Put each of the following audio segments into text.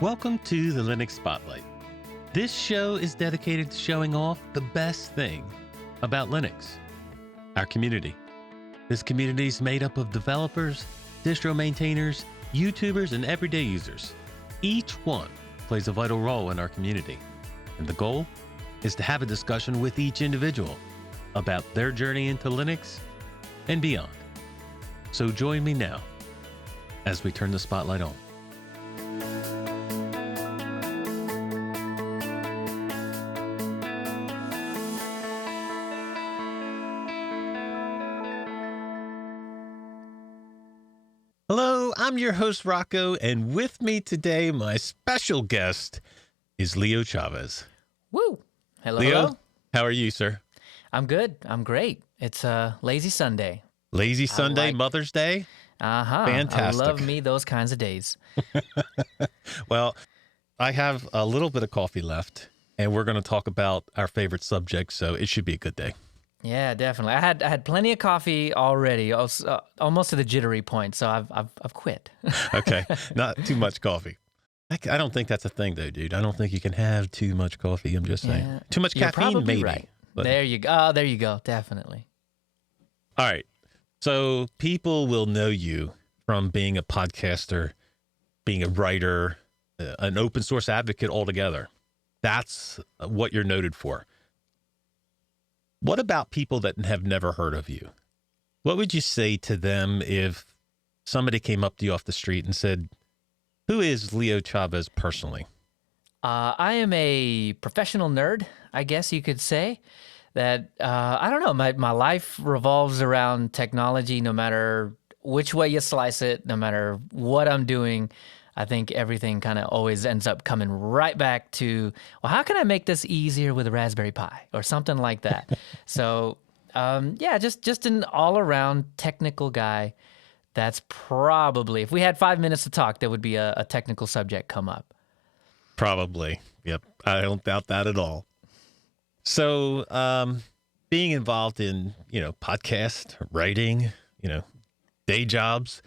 Welcome to the Linux Spotlight. This show is dedicated to showing off the best thing about Linux, our community. This community is made up of developers, distro maintainers, YouTubers, and everyday users. Each one plays a vital role in our community, and the goal is to have a discussion with each individual about their journey into Linux and beyond. So join me now as we turn the spotlight on. Hello, I'm your host, Rocco, and with me today, my special guest is Leo Chavez. Woo! Hello, Leo, hello. How are you, sir? I'm good. I'm great. It's a lazy Sunday. Lazy Sunday, Mother's Day? Fantastic. I love me those kinds of days. Well, I have a little bit of coffee left, and we're going to talk about our favorite subject, so it should be a good day. Yeah, definitely. I had plenty of coffee already, almost to the jittery point. So I've quit. Okay, not too much coffee. I don't think that's a thing, though, dude. I don't think you can have too much coffee. I'm just saying. Too much You're caffeine, probably maybe. right. But... There you go. Oh, there you go. Definitely. All right. So people will know you from being a podcaster, being a writer, an open source advocate altogether. That's what you're noted for. What about people that have never heard of you? What would you say to them if somebody came up to you off the street and said, who is Leo Chavez personally? I am a professional nerd, I guess you could say. That, I don't know, my life revolves around technology, no matter which way you slice it, no matter what I'm doing. I think everything kind of always ends up coming right back to, well, how can I make this easier with a Raspberry Pi or something like that? So, yeah, just an all-around technical guy. That's probably, if we had 5 minutes to talk, there would be a technical subject come up. Probably. Yep. I don't doubt that at all. So, being involved in, podcast, writing, day jobs,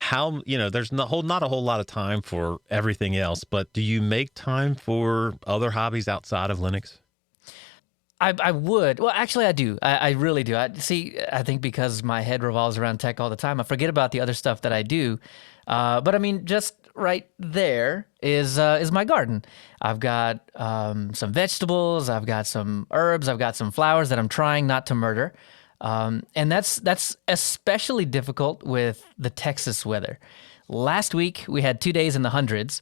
how, there's not a whole lot of time for everything else, but do you make time for other hobbies outside of Linux? I would. Well, actually, I do. I really do. I think because my head revolves around tech all the time, I forget about the other stuff that I do. But I mean, just right there is my garden. I've got some vegetables. I've got some herbs. I've got some flowers that I'm trying not to murder. And that's especially difficult with the Texas weather. Last week, we had 2 days in the hundreds,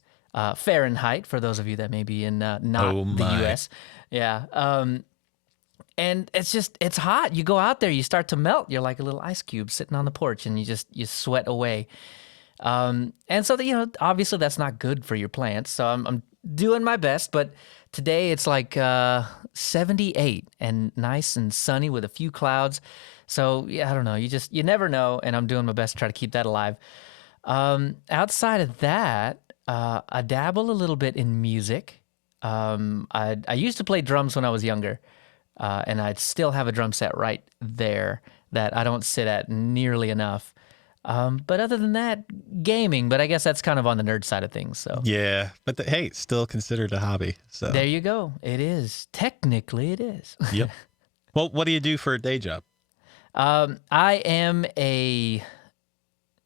Fahrenheit, for those of you that may be in not the U.S. Yeah. And it's hot. You go out there, you start to melt. You're like a little ice cube sitting on the porch, and you sweat away. And so, obviously that's not good for your plants. So I'm doing my best, but today it's like 78 and nice and sunny with a few clouds. So yeah, I don't know. You never know. And I'm doing my best to try to keep that alive. Outside of that, I dabble a little bit in music. I used to play drums when I was younger. And I still have a drum set right there that I don't sit at nearly enough. But other than that, gaming. But I guess that's kind of on the nerd side of things. So yeah, but hey, it's still considered a hobby. So there you go. It is. Technically, it is. Yep. Well, what do you do for a day job? I am a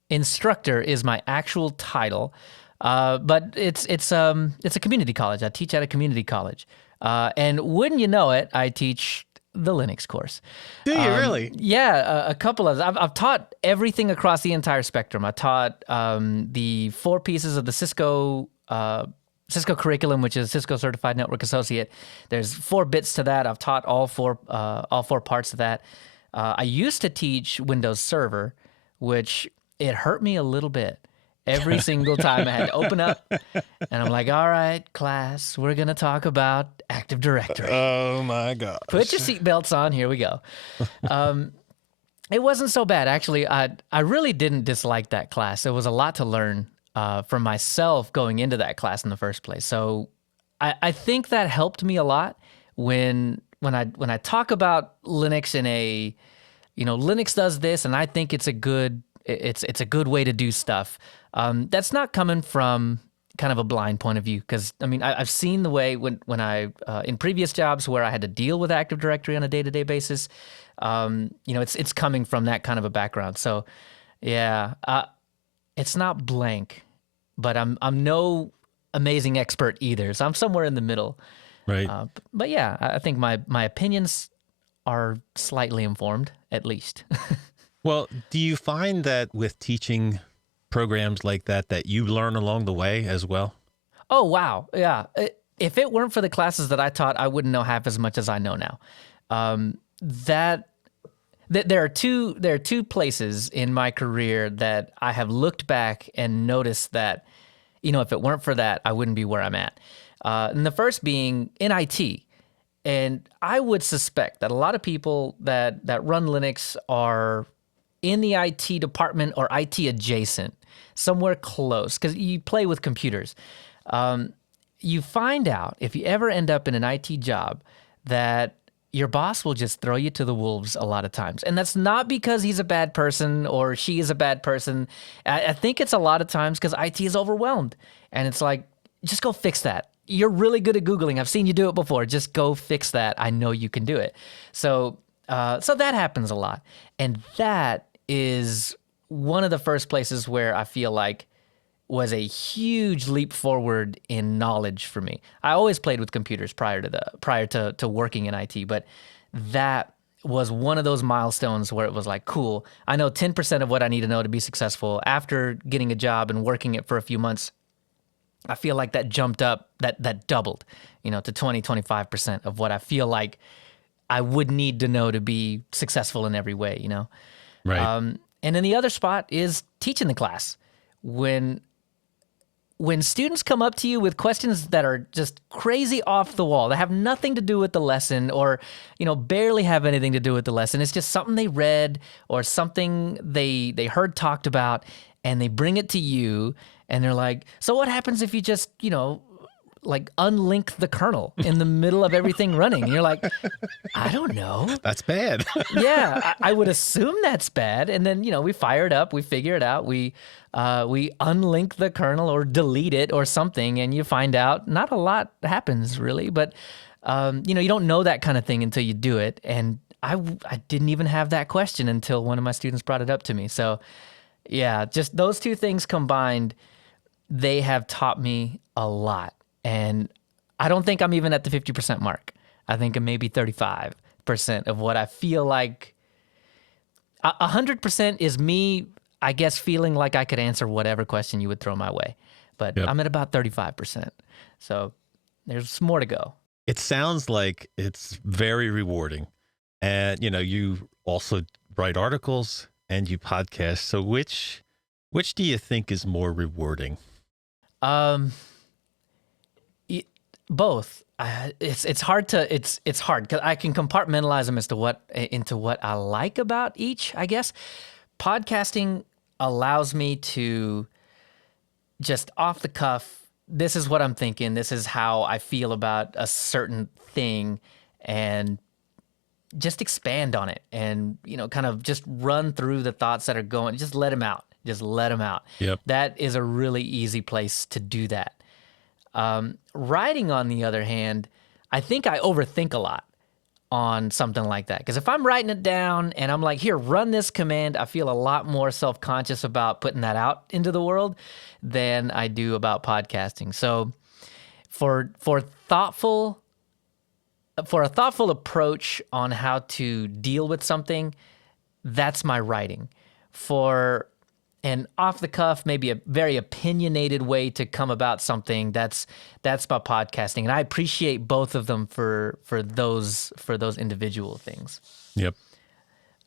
instructor is my actual title, but it's a community college. I teach at a community college. And wouldn't you know it, I teach the Linux course. Do you really? Yeah, a couple of. I've taught everything across the entire spectrum. I taught the 4 pieces of the Cisco curriculum, which is Cisco Certified Network Associate. There's 4 bits to that. I've taught all four parts of that. I used to teach Windows Server, which it hurt me a little bit. Every single time I had to open up, and I'm like, all right, class, we're going to talk about Active Directory. Oh, my God. Put your seatbelts on. Here we go. It wasn't so bad. Actually, I really didn't dislike that class. There was a lot to learn for myself going into that class in the first place. So I think that helped me a lot when I talk about Linux in a, Linux does this, and I think it's a good way to do stuff. That's not coming from kind of a blind point of view, because I mean I've seen the way when I in previous jobs where I had to deal with Active Directory on a day-to-day basis. It's coming from that kind of a background. So yeah, it's not blank, but I'm no amazing expert either. So I'm somewhere in the middle. Right. But yeah, I think my opinions are slightly informed, at least. Well, do you find that with teaching programs like that you learn along the way as well? Oh, wow. Yeah. If it weren't for the classes that I taught, I wouldn't know half as much as I know now. There are two places in my career that I have looked back and noticed that, if it weren't for that, I wouldn't be where I'm at. And the first being in IT. And I would suspect that a lot of people that run Linux are in the IT department or IT adjacent, somewhere close, because you play with computers. You find out, if you ever end up in an IT job, that your boss will just throw you to the wolves a lot of times. And that's not because he's a bad person or she is a bad person. I think it's a lot of times because IT is overwhelmed. And it's like, just go fix that. You're really good at Googling. I've seen you do it before. Just go fix that. I know you can do it. So that happens a lot. And that is one of the first places where I feel like was a huge leap forward in knowledge for me. I always played with computers prior to working in IT, but that was one of those milestones where it was like, cool, I know 10% of what I need to know to be successful. After getting a job and working it for a few months, I feel like that jumped up, that doubled, to 20, 25% of what I feel like I would need to know to be successful in every way, Right. And then the other spot is teaching the class. When students come up to you with questions that are just crazy off the wall, that have nothing to do with the lesson or, barely have anything to do with the lesson, it's just something they read or something they heard talked about, and they bring it to you and they're like, so what happens if you just, like unlink the kernel in the middle of everything running? And you're like, I don't know. That's bad. Yeah, I would assume that's bad. And then, we fire it up, we figure it out, we unlink the kernel or delete it or something, and you find out not a lot happens really, but you don't know that kind of thing until you do it. And I didn't even have that question until one of my students brought it up to me. So yeah, just those two things combined, they have taught me a lot. And I don't think I'm even at the 50% mark. I think I'm maybe 35% of what I feel like. 100% is me, I guess, feeling like I could answer whatever question you would throw my way. But Yep. I'm at about 35%. So there's more to go. It sounds like it's very rewarding. And, you also write articles and you podcast. So which do you think is more rewarding? Both. It's hard because I can compartmentalize them into what I like about each, I guess. Podcasting allows me to just off the cuff, this is what I'm thinking, this is how I feel about a certain thing, and just expand on it and, kind of just run through the thoughts that are going, just let them out. Just let them out. Yep. That is a really easy place to do that. Writing, on the other hand, I think I overthink a lot on something like that. Because if I'm writing it down and I'm like, here, run this command, I feel a lot more self-conscious about putting that out into the world than I do about podcasting. So for a thoughtful approach on how to deal with something, that's my writing. For an off the cuff, maybe a very opinionated way to come about something, that's my podcasting. And I appreciate both of them for those individual things. Yep.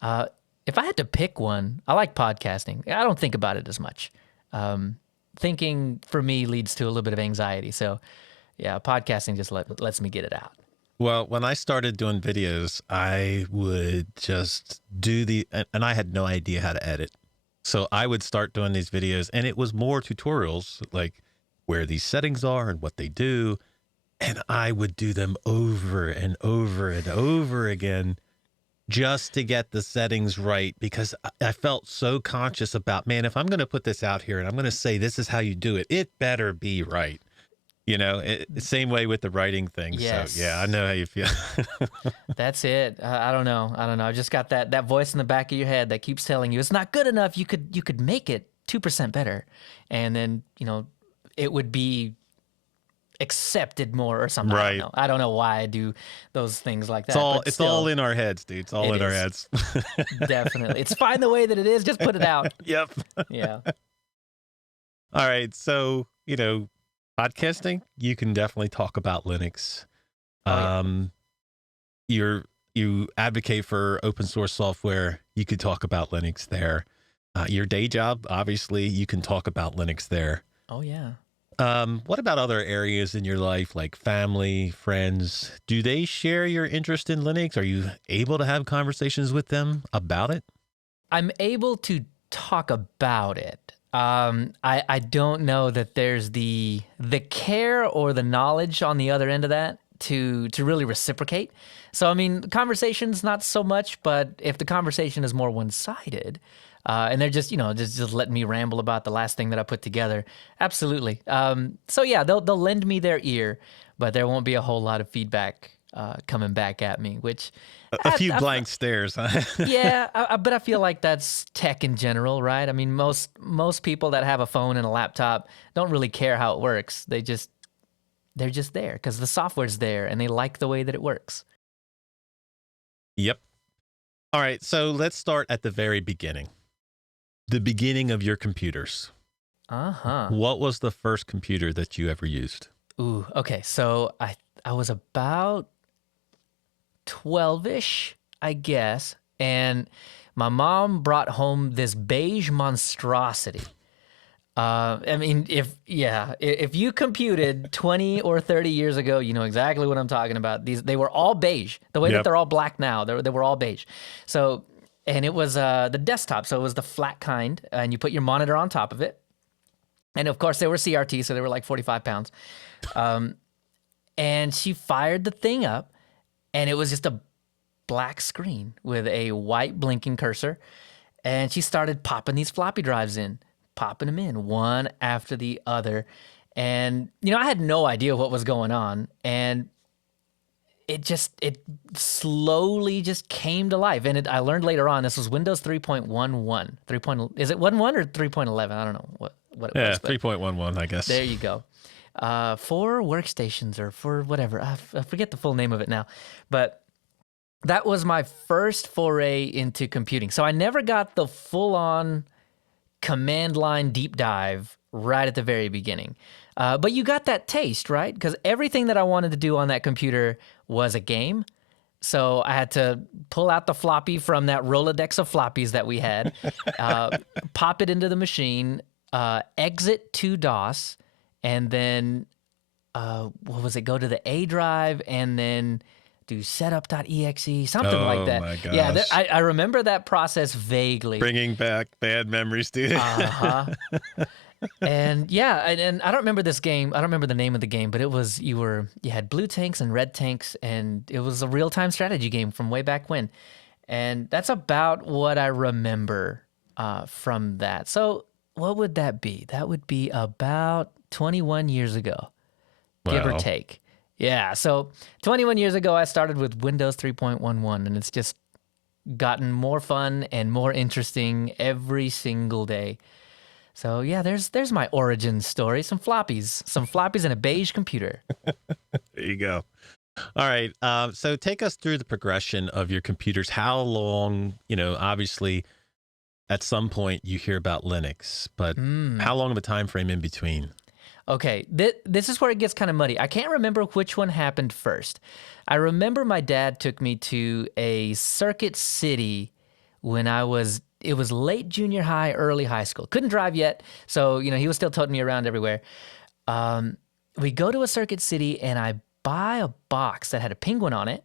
If I had to pick one, I like podcasting. I don't think about it as much. Thinking for me leads to a little bit of anxiety. So yeah, podcasting just lets me get it out. Well, when I started doing videos, I would just and I had no idea how to edit. So I would start doing these videos, and it was more tutorials, like where these settings are and what they do. And I would do them over and over and over again, just to get the settings right, because I felt so conscious about, man, if I'm going to put this out here and I'm going to say this is how you do it, it better be right. Same way with the writing thing. Yes. So, yeah, I know how you feel. That's it. I don't know. I've just got that voice in the back of your head that keeps telling you it's not good enough. You could make it 2% better, and then it would be accepted more or something. Right. I don't know why I do those things like that. It's all in our heads, dude. It's all in our heads. Definitely. It's fine the way that it is. Just put it out. Yep. Yeah. All right. So, podcasting, you can definitely talk about Linux. You advocate for open source software. You could talk about Linux there. Your day job, obviously, you can talk about Linux there. Oh, yeah. What about other areas in your life, like family, friends? Do they share your interest in Linux? Are you able to have conversations with them about it? I'm able to talk about it. I don't know that there's the care or the knowledge on the other end of that to really reciprocate. So, I mean, conversations, not so much, but if the conversation is more one-sided, and they're just letting me ramble about the last thing that I put together, absolutely. So yeah, they'll lend me their ear, but there won't be a whole lot of feedback coming back at me, which a few blank stares. Huh? Yeah, but I feel like that's tech in general, right? I mean, most people that have a phone and a laptop don't really care how it works. They're just there because the software's there and they like the way that it works. Yep. All right, so let's start at the very beginning. The beginning of your computers. Uh-huh. What was the first computer that you ever used? Ooh, okay. So I was about 12-ish, I guess, and my mom brought home this beige monstrosity. I mean, if you computed 20 or 30 years ago, you know exactly what I'm talking about. They were all beige. The way that they're all black now, they were all beige. So, and it was the desktop, so it was the flat kind, and you put your monitor on top of it. And of course, they were CRT, so they were like 45 pounds. And she fired the thing up, and it was just a black screen with a white blinking cursor. And she started popping these floppy drives in. Popping them in one after the other. And, I had no idea what was going on. And it slowly just came to life. And I learned later on, this was Windows 3.11. Is it 1.1 or 3.11? I don't know what it was. Yeah, 3.11, I guess. There you go. For workstations or for whatever. I forget the full name of it now. But that was my first foray into computing. So I never got the full-on command line deep dive right at the very beginning. But you got that taste, right? Because everything that I wanted to do on that computer was a game. So I had to pull out the floppy from that Rolodex of floppies that we had, pop it into the machine, exit to DOS, and then, go to the A drive, and then do setup.exe, something like that. My gosh. Yeah, I remember that process vaguely. Bringing back bad memories, dude. Uh-huh. And yeah, and I don't remember this game. I don't remember the name of the game, but it was you had blue tanks and red tanks, and it was a real-time strategy game from way back when. And that's about what I remember from that. So what would that be? That would be about 21 years ago, give or take. Yeah, so 21 years ago, I started with Windows 3.11, and it's just gotten more fun and more interesting every single day. So yeah, there's my origin story. Some floppies and a beige computer. There you go. All right, so take us through the progression of your computers. How long, obviously, at some point you hear about Linux, but how long of a time frame in between? Okay, this is where it gets kind of muddy. I can't remember which one happened first. I remember my dad took me to a Circuit City when it was late junior high, early high school. Couldn't drive yet, so, he was still toting me around everywhere. We go to a Circuit City, and I buy a box that had a penguin on it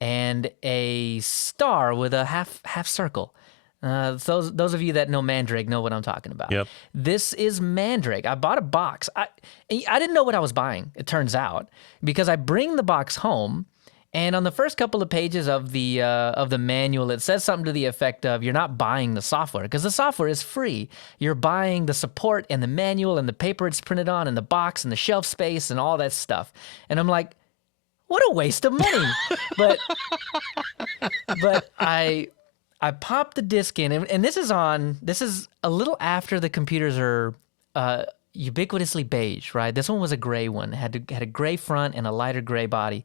and a star with a half circle. Those of you that know Mandrake know what I'm talking about. Yep. This is Mandrake. I bought a box. I didn't know what I was buying, it turns out, because I bring the box home, And on the first couple of pages of the manual, it says something to the effect of, you're not buying the software, because the software is free. You're buying the support and the manual and the paper it's printed on and the box and the shelf space and all that stuff. And I'm like, what a waste of money. but I popped the disc in, and this is a little after the computers are ubiquitously beige, right? This one was a gray one. It had a gray front and a lighter gray body.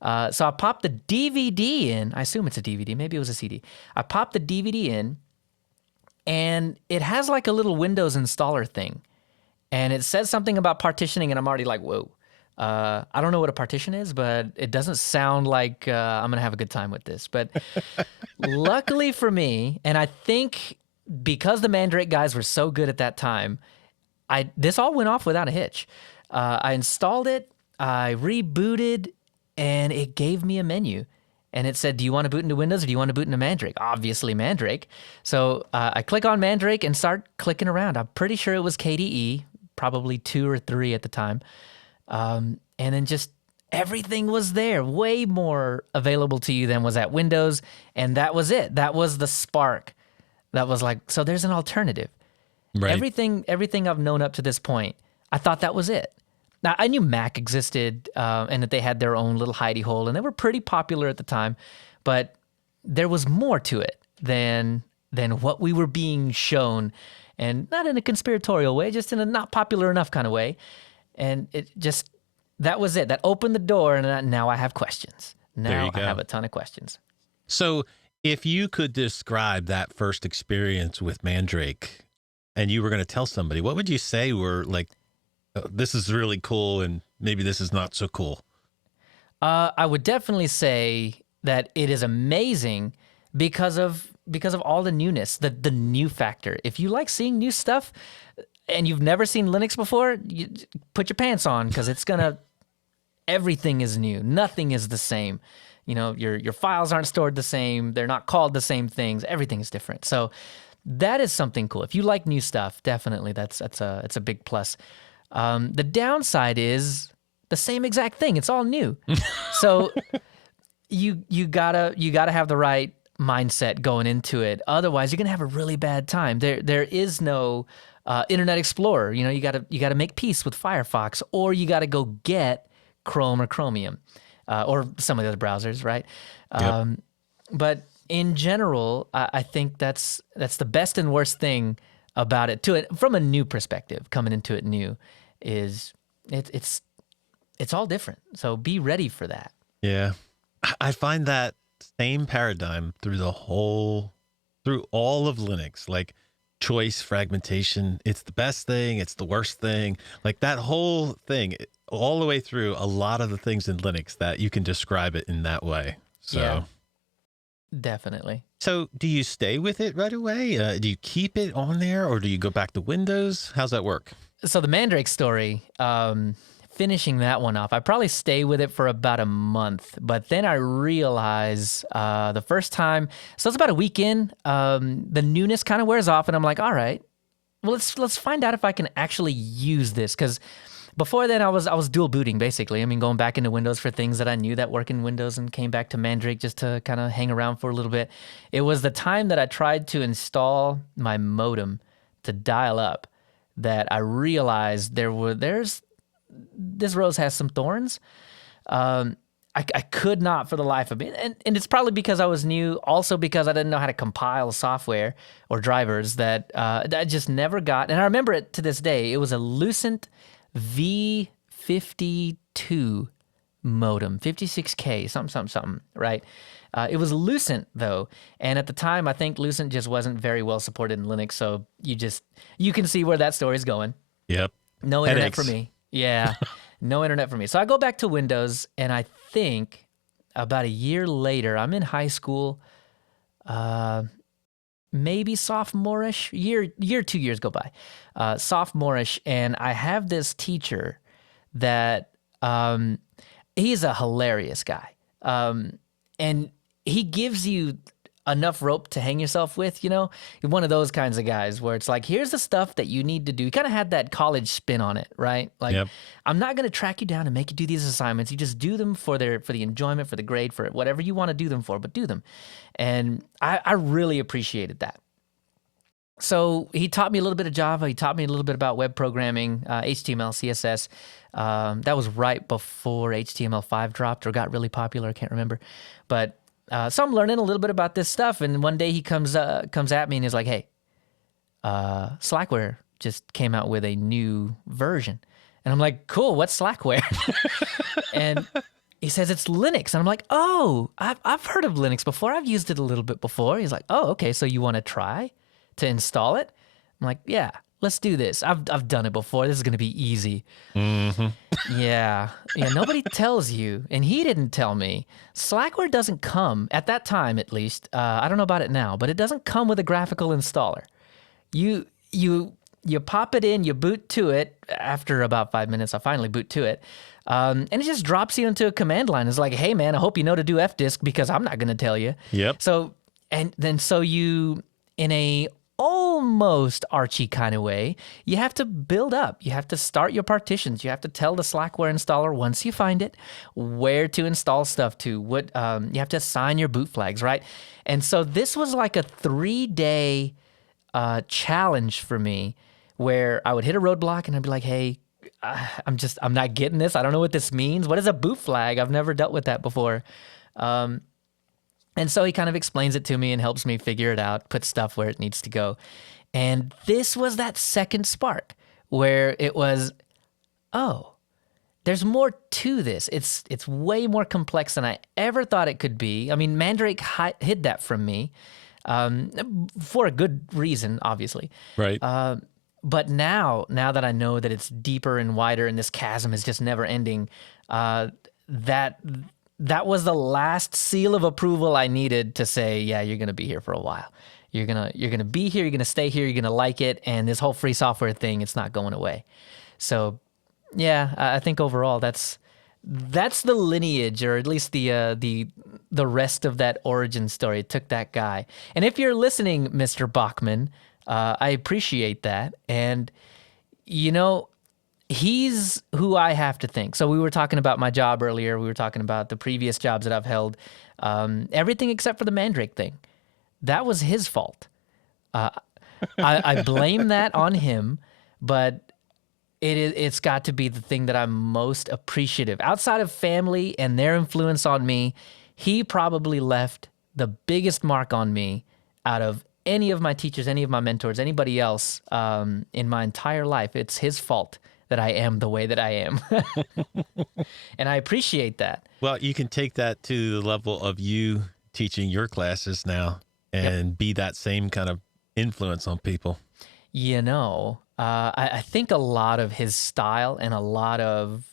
So I popped the DVD in. I assume it's a DVD. Maybe it was a CD. I popped the DVD in, and it has like a little Windows installer thing. And it says something about partitioning, and I'm already like, whoa. I don't know what a partition is, but it doesn't sound like I'm going to have a good time with this. But luckily for me, and I think because the Mandrake guys were so good at that time, this all went off without a hitch. I installed it, I rebooted, and it gave me a menu. And it said, do you want to boot into Windows or do you want to boot into Mandrake? Obviously Mandrake. So I click on Mandrake and start clicking around. I'm pretty sure it was KDE, probably 2 or 3 at the time. And then just everything was there, way more available to you than was at Windows. And that was it. That was the spark. That was like, so there's an alternative. Right. Everything I've known up to this point, I thought that was it. Now, I knew Mac existed and that they had their own little hidey hole, and they were pretty popular at the time, but there was more to it than what we were being shown, and not in a conspiratorial way, just in a not popular enough kind of way. And that was it. That opened the door, and now I have questions. Now I have a ton of questions. So if you could describe that first experience with Mandrake and you were going to tell somebody, what would you say were like, this is really cool and maybe this is not so cool? I would definitely say that it is amazing because of all the newness, the new factor. If you like seeing new stuff and you've never seen Linux before, you put your pants on, because everything is new. Nothing is the same. You know, your files aren't stored the same. They're not called the same things. Everything is different. So that is something cool. If you like new stuff, definitely it's a big plus. The downside is the same exact thing. It's all new. So you gotta have the right mindset going into it. Otherwise, you're gonna have a really bad time. There is no Internet Explorer. You know, you gotta make peace with Firefox, or you gotta go get Chrome or Chromium, or some of the other browsers, right? Yep. But in general, I think that's the best and worst thing about it, from a new perspective, coming into it new, is it's all different. So be ready for that. Yeah. I find that same paradigm through all of Linux, like choice, fragmentation. It's the best thing. It's the worst thing. Like that whole thing, all the way through a lot of the things in Linux, that you can describe it in that way. So. Yeah. Definitely. So do you stay with it right away? Do you keep it on there, or do you go back to Windows? How's that work? So the Mandrake story, finishing that one off, I probably stay with it for about a month, but then I realize the first time, so it's about a week in, the newness kind of wears off, and I'm like, all right, well, let's find out if I can actually use this, because before then, I was dual booting, basically. I mean, going back into Windows for things that I knew that work in Windows, and came back to Mandrake just to kind of hang around for a little bit. It was the time that I tried to install my modem to dial up that I realized this rose has some thorns. I could not for the life of me. And it's probably because I was new, also because I didn't know how to compile software or drivers that I just never got. And I remember it to this day. It was a Lucent V52 modem, 56K, something, right? It was Lucent, though, and at the time, I think Lucent just wasn't very well supported in Linux, so you can see where that story's going. Yep. No internet for me. Yeah, no internet for me. So I go back to Windows, and I think about a year later, I'm in high school, maybe sophomore-ish, year, 2 years go by, sophomore-ish, and I have this teacher that, he's a hilarious guy, and he gives you enough rope to hang yourself with, you know? You're one of those kinds of guys where it's like, here's the stuff that you need to do. You kind of had that college spin on it, right? Like, Yep. I'm not going to track you down and make you do these assignments. You just do them for the enjoyment, for the grade, for whatever you want to do them for, but do them. And I really appreciated that. So he taught me a little bit of Java. He taught me a little bit about web programming, HTML, CSS. That was right before HTML5 dropped or got really popular. I can't remember. But so I'm learning a little bit about this stuff. And one day he comes at me and is like, hey, Slackware just came out with a new version. And I'm like, cool, what's Slackware? And he says it's Linux. And I'm like, oh, I've heard of Linux before. I've used it a little bit before. He's like, oh, okay, so you want to try to install it? I'm like, yeah, let's do this. I've done it before. This is going to be easy. Mm-hmm. Yeah, nobody tells you, and he didn't tell me. Slackware doesn't come, at that time at least, I don't know about it now, but it doesn't come with a graphical installer. You pop it in, you boot to it. After about 5 minutes, I finally boot to it. And it just drops you into a command line. It's like, hey, man, I hope you know to do fdisk because I'm not going to tell you. Yep. So you, in a almost Archie kind of way, you have to build up. You have to start your partitions. You have to tell the Slackware installer, once you find it, where to install stuff to. What you have to assign your boot flags, right? And so this was like a 3-day challenge for me where I would hit a roadblock and I'd be like, hey, I'm not getting this. I don't know what this means. What is a boot flag? I've never dealt with that before. And so he kind of explains it to me and helps me figure it out, put stuff where it needs to go. And this was that second spark where it was, oh, there's more to this. It's way more complex than I ever thought it could be. I mean, Mandrake hid that from me for a good reason, obviously. Right. But now that I know that it's deeper and wider and this chasm is just never ending, that was the last seal of approval I needed to say, yeah, you're going to be here for a while. You're going to be here, you're going to stay here, you're going to like it, and this whole free software thing, it's not going away. So, yeah, I think overall that's the lineage, or at least the rest of that origin story. It took that guy. And if you're listening, Mr. Bachman, I appreciate that. And, he's who I have to thank. So we were talking about my job earlier. We were talking about the previous jobs that I've held. Everything except for the Mandrake thing. That was his fault. I blame that on him, but it's got to be the thing that I'm most appreciative. Outside of family and their influence on me, he probably left the biggest mark on me out of any of my teachers, any of my mentors, anybody else in my entire life. It's his fault that I am the way that I am. And I appreciate that. Well, you can take that to the level of you teaching your classes now and be that same kind of influence on people. I think a lot of his style and a lot of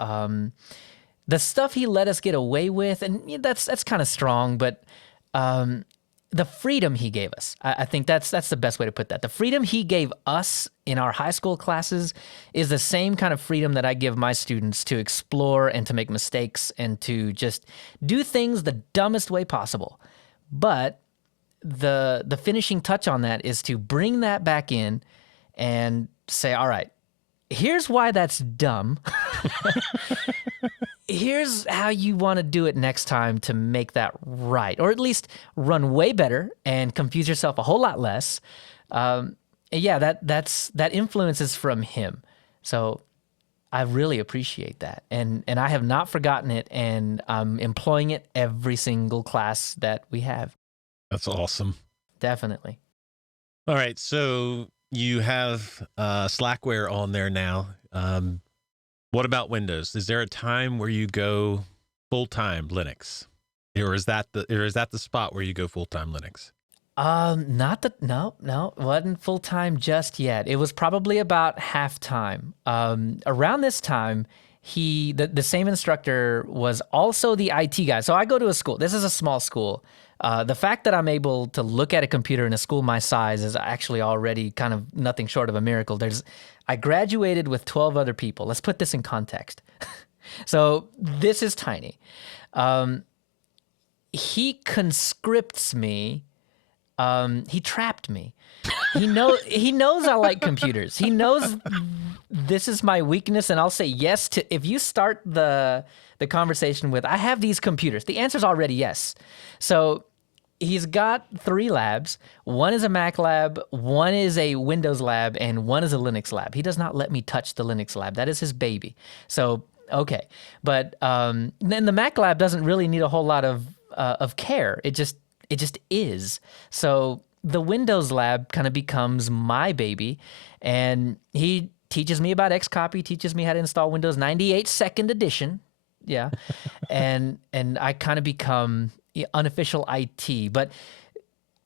the stuff he let us get away with, and that's kind of strong, but the freedom he gave us, I think that's the best way to put that. The freedom he gave us in our high school classes is the same kind of freedom that I give my students to explore and to make mistakes and to just do things the dumbest way possible. But the finishing touch on that is to bring that back in and say, all right, here's why that's dumb. Here's how you want to do it next time to make that right, or at least run way better and confuse yourself a whole lot less. That influence is from him. So I really appreciate that. And I have not forgotten it, and I'm employing it every single class that we have. That's awesome. Definitely. All right. So you have Slackware on there now. What about Windows? Is there a time where you go full-time Linux? Or is that the spot where you go full-time Linux? No, wasn't full-time just yet. It was probably about half-time. Around this time, the same instructor was also the IT guy. So I go to a school. This is a small school. The fact that I'm able to look at a computer in a school my size is actually already kind of nothing short of a miracle. I graduated with 12 other people. Let's put this in context. So this is tiny. he conscripts me. He trapped me. He knows I like computers. He knows this is my weakness, and I'll say yes to if you start the conversation with I have these computers. The answer's already yes. So he's got 3 labs. One is a Mac lab, one is a Windows lab, and one is a Linux lab. He does not let me touch the Linux lab. That is his baby. So okay, but then the Mac lab doesn't really need a whole lot of care. It just is. So the Windows lab kind of becomes my baby, and he teaches me about Xcopy, teaches me how to install Windows 98 Second Edition. Yeah, and I kind of become unofficial IT, but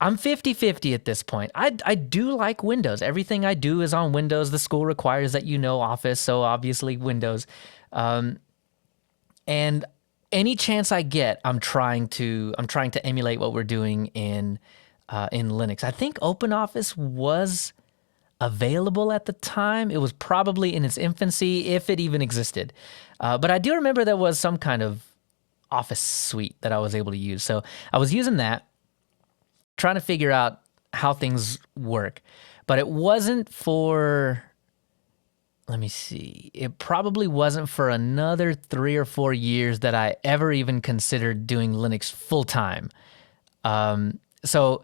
I'm 50-50 at this point. I do like Windows. Everything I do is on Windows. The school requires that you know Office, so obviously Windows. And any chance I get, I'm trying to emulate what we're doing in Linux. I think OpenOffice was available at the time. It was probably in its infancy, if it even existed. But I do remember there was some kind of Office suite that I was able to use. So I was using that, trying to figure out how things work. But it wasn't for, let me see, it probably wasn't for another 3 or 4 years that I ever even considered doing Linux full time. So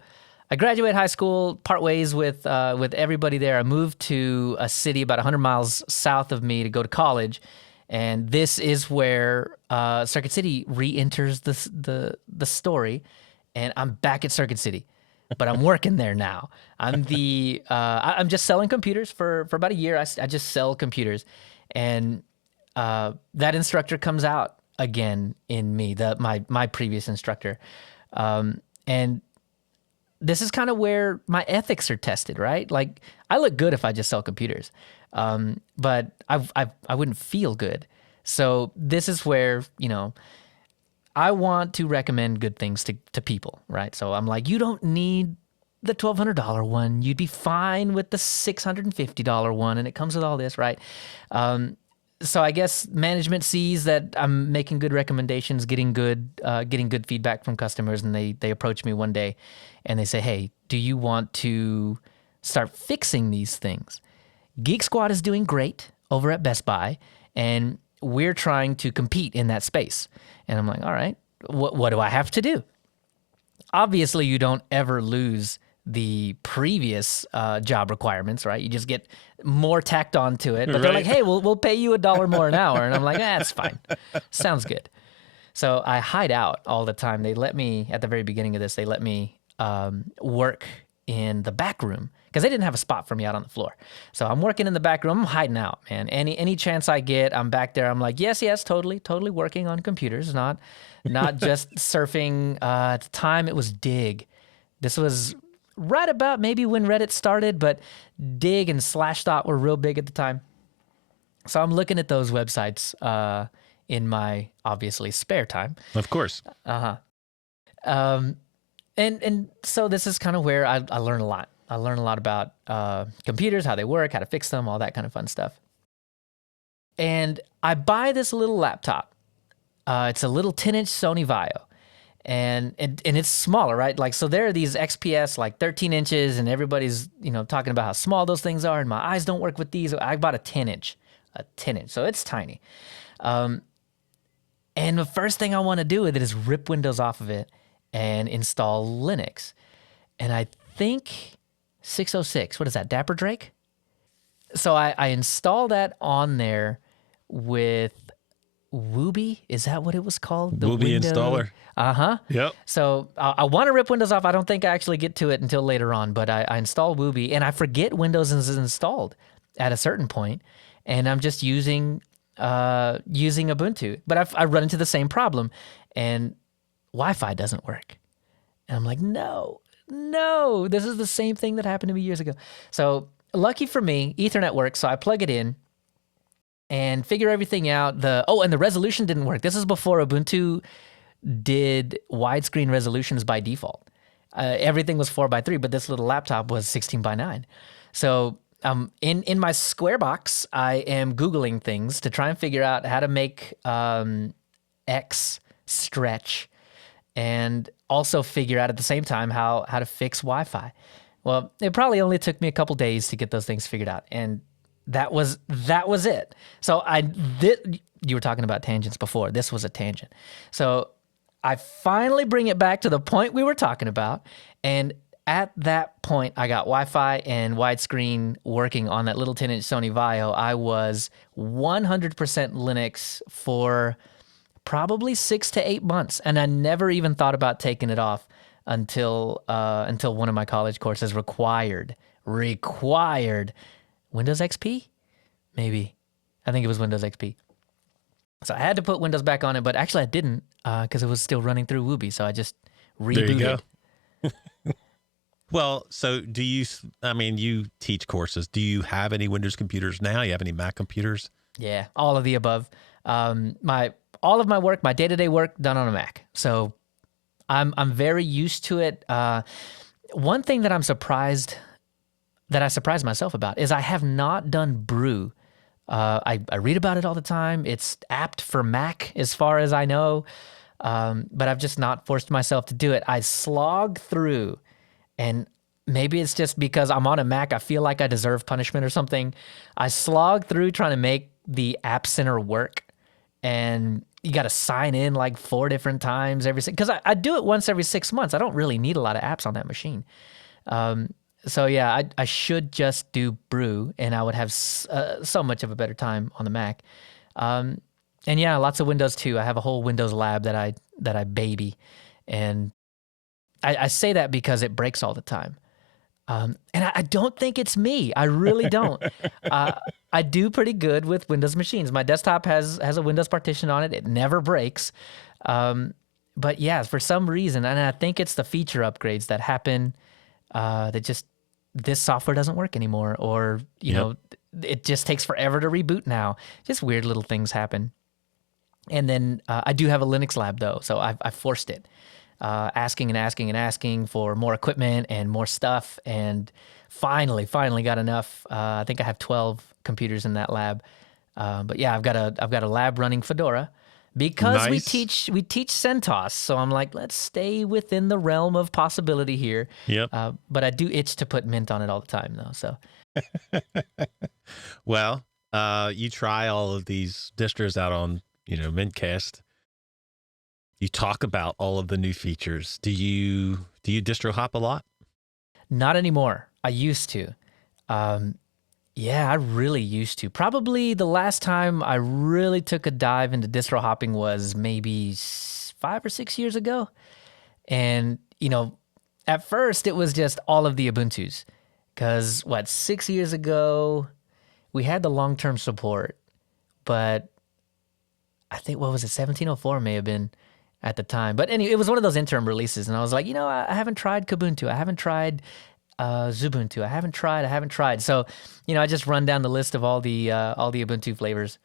I graduated high school, part ways with everybody there. I moved to a city about 100 miles south of me to go to college. And this is where Circuit City re-enters the story, and I'm back at Circuit City, but I'm working there now. I'm I'm just selling computers for about a year. I just sell computers, and that instructor comes out again in me, my previous instructor, and this is kind of where my ethics are tested, right? Like I look good if I just sell computers. But I wouldn't feel good. So this is where, I want to recommend good things to people, right? So I'm like, you don't need the $1,200 one. You'd be fine with the $650 one, and it comes with all this, right? So I guess management sees that I'm making good recommendations, getting good feedback from customers, and they approach me one day, and they say, hey, do you want to start fixing these things? Geek Squad is doing great over at Best Buy, and we're trying to compete in that space. And I'm like, all right, what do I have to do? Obviously, you don't ever lose the previous job requirements, right? You just get more tacked onto it. But they're like, hey, we'll pay you $1 more an hour. And I'm like, that's fine. Sounds good. So I hide out all the time. They let me, at the very beginning of this, they let me work in the back room because they didn't have a spot for me out on the floor. So I'm working in the back room. I'm hiding out, man. Any chance I get, I'm back there. I'm like, yes, totally working on computers, not just surfing. At the time, it was Dig. This was right about maybe when Reddit started, but Dig and Slashdot were real big at the time. So I'm looking at those websites in my, obviously, spare time. Of course. And so this is kind of where I learn a lot. I learn a lot about computers, how they work, how to fix them, all that kind of fun stuff. And I buy this little laptop. It's a little 10-inch Sony Vaio. And it's smaller, right? Like, so there are these XPS, like 13 inches, and everybody's, talking about how small those things are, and my eyes don't work with these. I bought a 10-inch, so it's tiny. And the first thing I want to do with it is rip Windows off of it and install Linux. And I think 606, what is that, Dapper Drake? So I install that on there with Wooby. Is that what it was called? The Wooby installer. Uh-huh. Yep. So I want to rip Windows off. I don't think I actually get to it until later on, but I install Wooby, and I forget Windows is installed at a certain point, and I'm just using Ubuntu. But I run into the same problem, and Wi-Fi doesn't work. And I'm like, no, this is the same thing that happened to me years ago. So lucky for me, Ethernet works, so I plug it in and figure everything out. And the resolution didn't work. This is before Ubuntu did widescreen resolutions by default. Everything was 4:3, but this little laptop was 16:9. So in my square box, I am Googling things to try and figure out how to make X stretch. and also figure out at the same time how to fix Wi-Fi. Well, it probably only took me a couple days to get those things figured out, and that was it. So you were talking about tangents before. This was a tangent. So I finally bring it back to the point we were talking about, and at that point, I got Wi-Fi and widescreen working on that little 10-inch Sony Vaio. I was 100% Linux for probably 6 to 8 months, and I never even thought about taking it off until one of my college courses required Windows XP, maybe. I think it was Windows XP. So I had to put Windows back on it, but actually I didn't because it was still running through Woobi. So I just rebooted. There you go. Well, so you teach courses. Do you have any Windows computers now? You have any Mac computers? Yeah, all of the above. All of my work, my day-to-day work, done on a Mac. So I'm very used to it. One thing that I surprised myself about is I have not done Brew. I read about it all the time. It's apt for Mac as far as I know, but I've just not forced myself to do it. I slog through, and maybe it's just because I'm on a Mac, I feel like I deserve punishment or something. I slog through trying to make the App Center work, and you got to sign in like 4 different times because I do it once every 6 months. I don't really need a lot of apps on that machine. So yeah, I should just do Brew, and I would have so much of a better time on the Mac. And yeah, lots of Windows too. I have a whole Windows lab that I baby, and I say that because it breaks all the time. And I don't think it's me. I really don't. I do pretty good with Windows machines. My desktop has a Windows partition on it. It never breaks. But yeah, for some reason, and I think it's the feature upgrades that happen that just this software doesn't work anymore, or you know, it just takes forever to reboot now. Just weird little things happen. And then I do have a Linux lab though, so I forced it. Asking for more equipment and more stuff, and finally got enough. I think I have 12 computers in that lab. But yeah, I've got a lab running Fedora because we teach CentOS. So I'm like, let's stay within the realm of possibility here. Yep. But I do itch to put Mint on it all the time though. So. Well, you try all of these distros out on MintCast. You talk about all of the new features. Do you distro hop a lot? Not anymore. I used to. Yeah, I really used to. Probably the last time I really took a dive into distro hopping was maybe 5 or 6 years ago. And, at first it was just all of the Ubuntus. Because, 6 years ago, we had the long-term support. But I think, 1704 may have been at the time. But anyway, it was one of those interim releases, and I was like, I haven't tried Kubuntu. I haven't tried Xubuntu. I haven't tried. So, I just run down the list of all the Ubuntu flavors,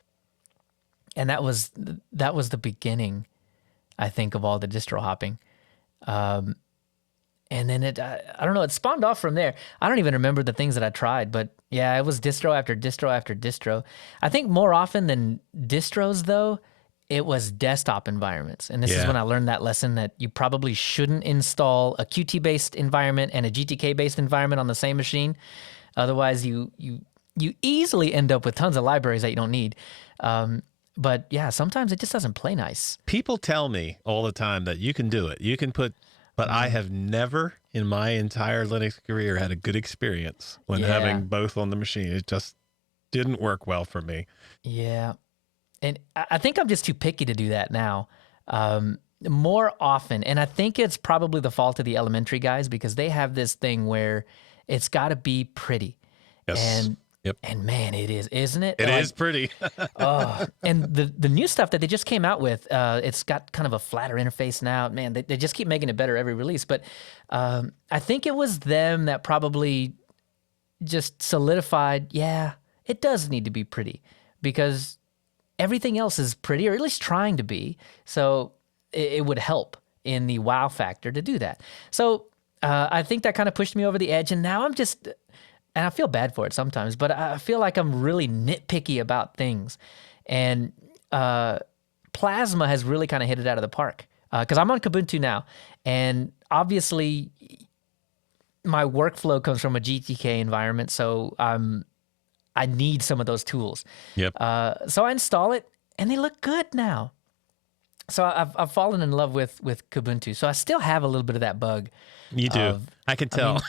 and that was the beginning, I think, of all the distro hopping. And then I don't know, it spawned off from there. I don't even remember the things that I tried, but yeah, it was distro after distro after distro. I think more often than distros, though, it was desktop environments. And this is when I learned that lesson that you probably shouldn't install a Qt-based environment and a GTK-based environment on the same machine. Otherwise, you easily end up with tons of libraries that you don't need. But yeah, sometimes it just doesn't play nice. People tell me all the time that you can do it. You can put, but I have never in my entire Linux career had a good experience when having both on the machine. It just didn't work well for me. Yeah. And I think I'm just too picky to do that now more often. And I think it's probably the fault of the elementary guys because they have this thing where it's got to be pretty. Yes. And man, it is, isn't it? It is pretty. And the new stuff that they just came out with, it's got kind of a flatter interface now. Man, they just keep making it better every release. But I think it was them that probably just solidified, it does need to be pretty because everything else is pretty, or at least trying to be. So it would help in the wow factor to do that. So I think that kind of pushed me over the edge. And now and I feel bad for it sometimes, but I feel like I'm really nitpicky about things. And Plasma has really kind of hit it out of the park. because I'm on Kubuntu now, and obviously my workflow comes from a GTK environment, so I need some of those tools. Yep. So I install it, and they look good now. So I've fallen in love with Kubuntu. So I still have a little bit of that bug. You do. I can tell.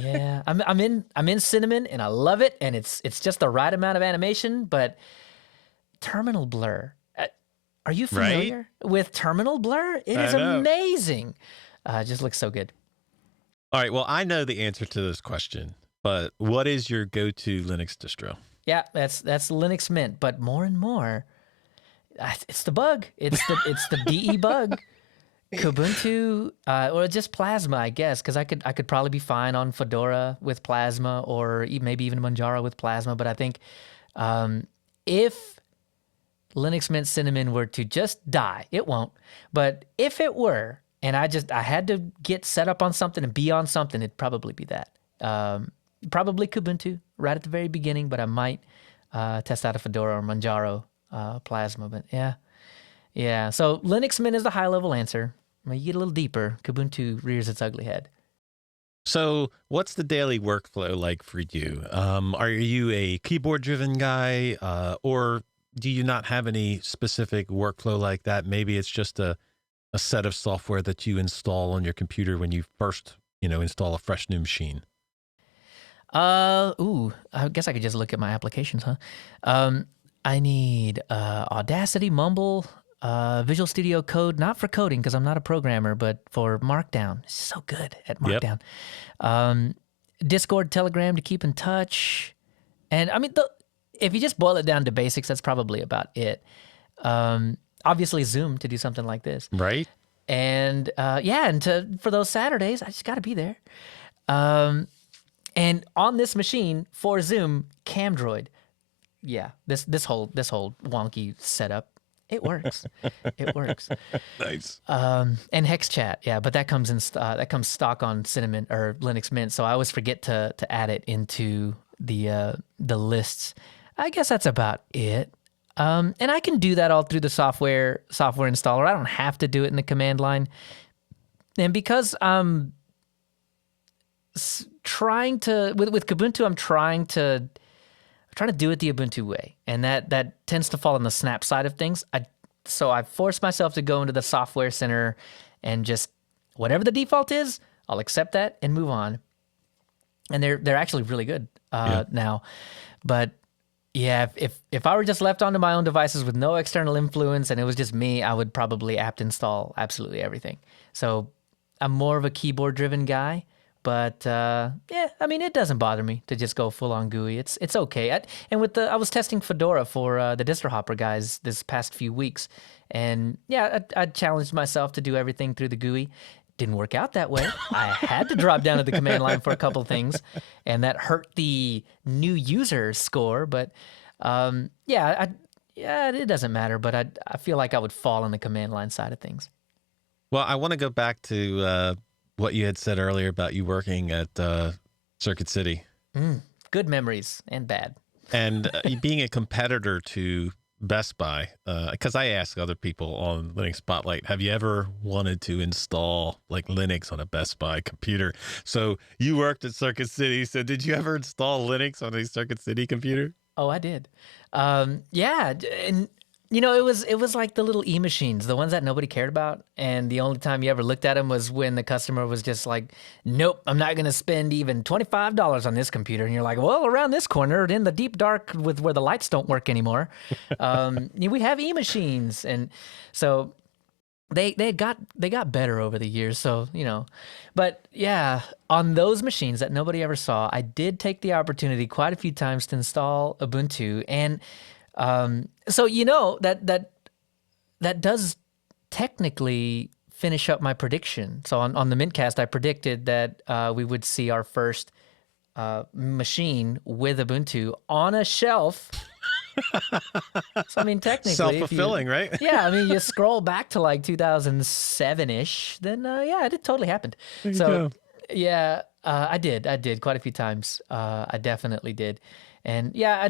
Yeah, I'm in Cinnamon, and I love it, and it's just the right amount of animation. But terminal blur, are you familiar with terminal blur? It is amazing. It just looks so good. All right. Well, I know the answer to this question, but what is your go-to Linux distro? Yeah, that's Linux Mint, but more and more, it's the bug. It's the DE bug. Kubuntu, or just Plasma, I guess, because I could probably be fine on Fedora with Plasma, or maybe even Manjaro with Plasma. But I think if Linux Mint Cinnamon were to just die, it won't. But if it were, and I had to get set up on something and be on something, it'd probably be that. Probably Kubuntu right at the very beginning, but I might test out a Fedora or Manjaro Plasma. But yeah. So Linux Mint is the high-level answer. When you get a little deeper, Kubuntu rears its ugly head. So what's the daily workflow like for you? Are you a keyboard-driven guy, or do you not have any specific workflow like that? Maybe it's just a set of software that you install on your computer when you first, install a fresh new machine. I guess I could just look at my applications, huh? I need Audacity, Mumble, Visual Studio Code, not for coding because I'm not a programmer, but for Markdown. It's so good at Markdown. Yep. Discord, Telegram to keep in touch. And I mean, if you just boil it down to basics, that's probably about it. Obviously Zoom to do something like this. Right. And for those Saturdays, I just got to be there. And on this machine for Zoom, Camdroid. Yeah, this whole wonky setup, it works. It works. Nice. And HexChat, yeah, but that comes stock on Cinnamon or Linux Mint, so I always forget to add it into the lists. I guess that's about it. And I can do that all through the software installer. I don't have to do it in the command line. And because I'm trying to with Kubuntu, I'm trying to do it the Ubuntu way, and that tends to fall on the snap side of things. So I force myself to go into the software center and just whatever the default is, I'll accept that and move on. And they're actually really good now. But yeah, if I were just left onto my own devices with no external influence and it was just me, I would probably apt install absolutely everything. So I'm more of a keyboard driven guy. But I mean, it doesn't bother me to just go full on GUI. It's okay. I was testing Fedora for the DistroHopper guys this past few weeks, and I challenged myself to do everything through the GUI. Didn't work out that way. I had to drop down to the command line for a couple things, and that hurt the new user score. But it doesn't matter. But I feel like I would fall on the command line side of things. Well, I want to go back to what you had said earlier about you working at Circuit City. Good memories and bad. And being a competitor to Best Buy, because I ask other people on Linux Spotlight, have you ever wanted to install like Linux on a Best Buy computer? So you worked at Circuit City. So did you ever install Linux on a Circuit City computer? Oh, I did. And it was like the little e-machines, the ones that nobody cared about. And the only time you ever looked at them was when the customer was just like, nope, I'm not going to spend even $25 on this computer. And you're like, well, around this corner in the deep dark with where the lights don't work anymore, we have e-machines. And so they got better over the years. So, but yeah, on those machines that nobody ever saw, I did take the opportunity quite a few times to install Ubuntu. And so that does technically finish up my prediction. So on the MintCast, I predicted that we would see our first machine with Ubuntu on a shelf. So I mean, technically, self-fulfilling, right? Yeah, I mean, you scroll back to like 2007-ish, then it totally happened. So yeah, I did quite a few times. I definitely did. And yeah,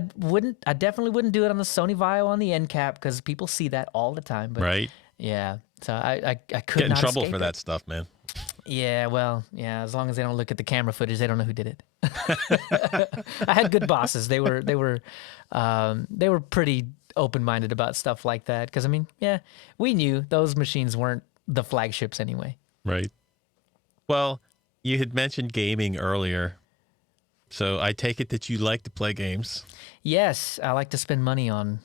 I definitely wouldn't do it on the Sony Vaio on the end cap because people see that all the time. But right. Yeah. So I could Get in not trouble escape for it. that stuff, man. Yeah, well, yeah. As long as they don't look at the camera footage, they don't know who did it. I had good bosses. They were pretty open-minded about stuff like that. Because I mean, yeah, we knew those machines weren't the flagships anyway. Right. Well, you had mentioned gaming earlier, so I take it that you like to play games. Yes, I like to spend money on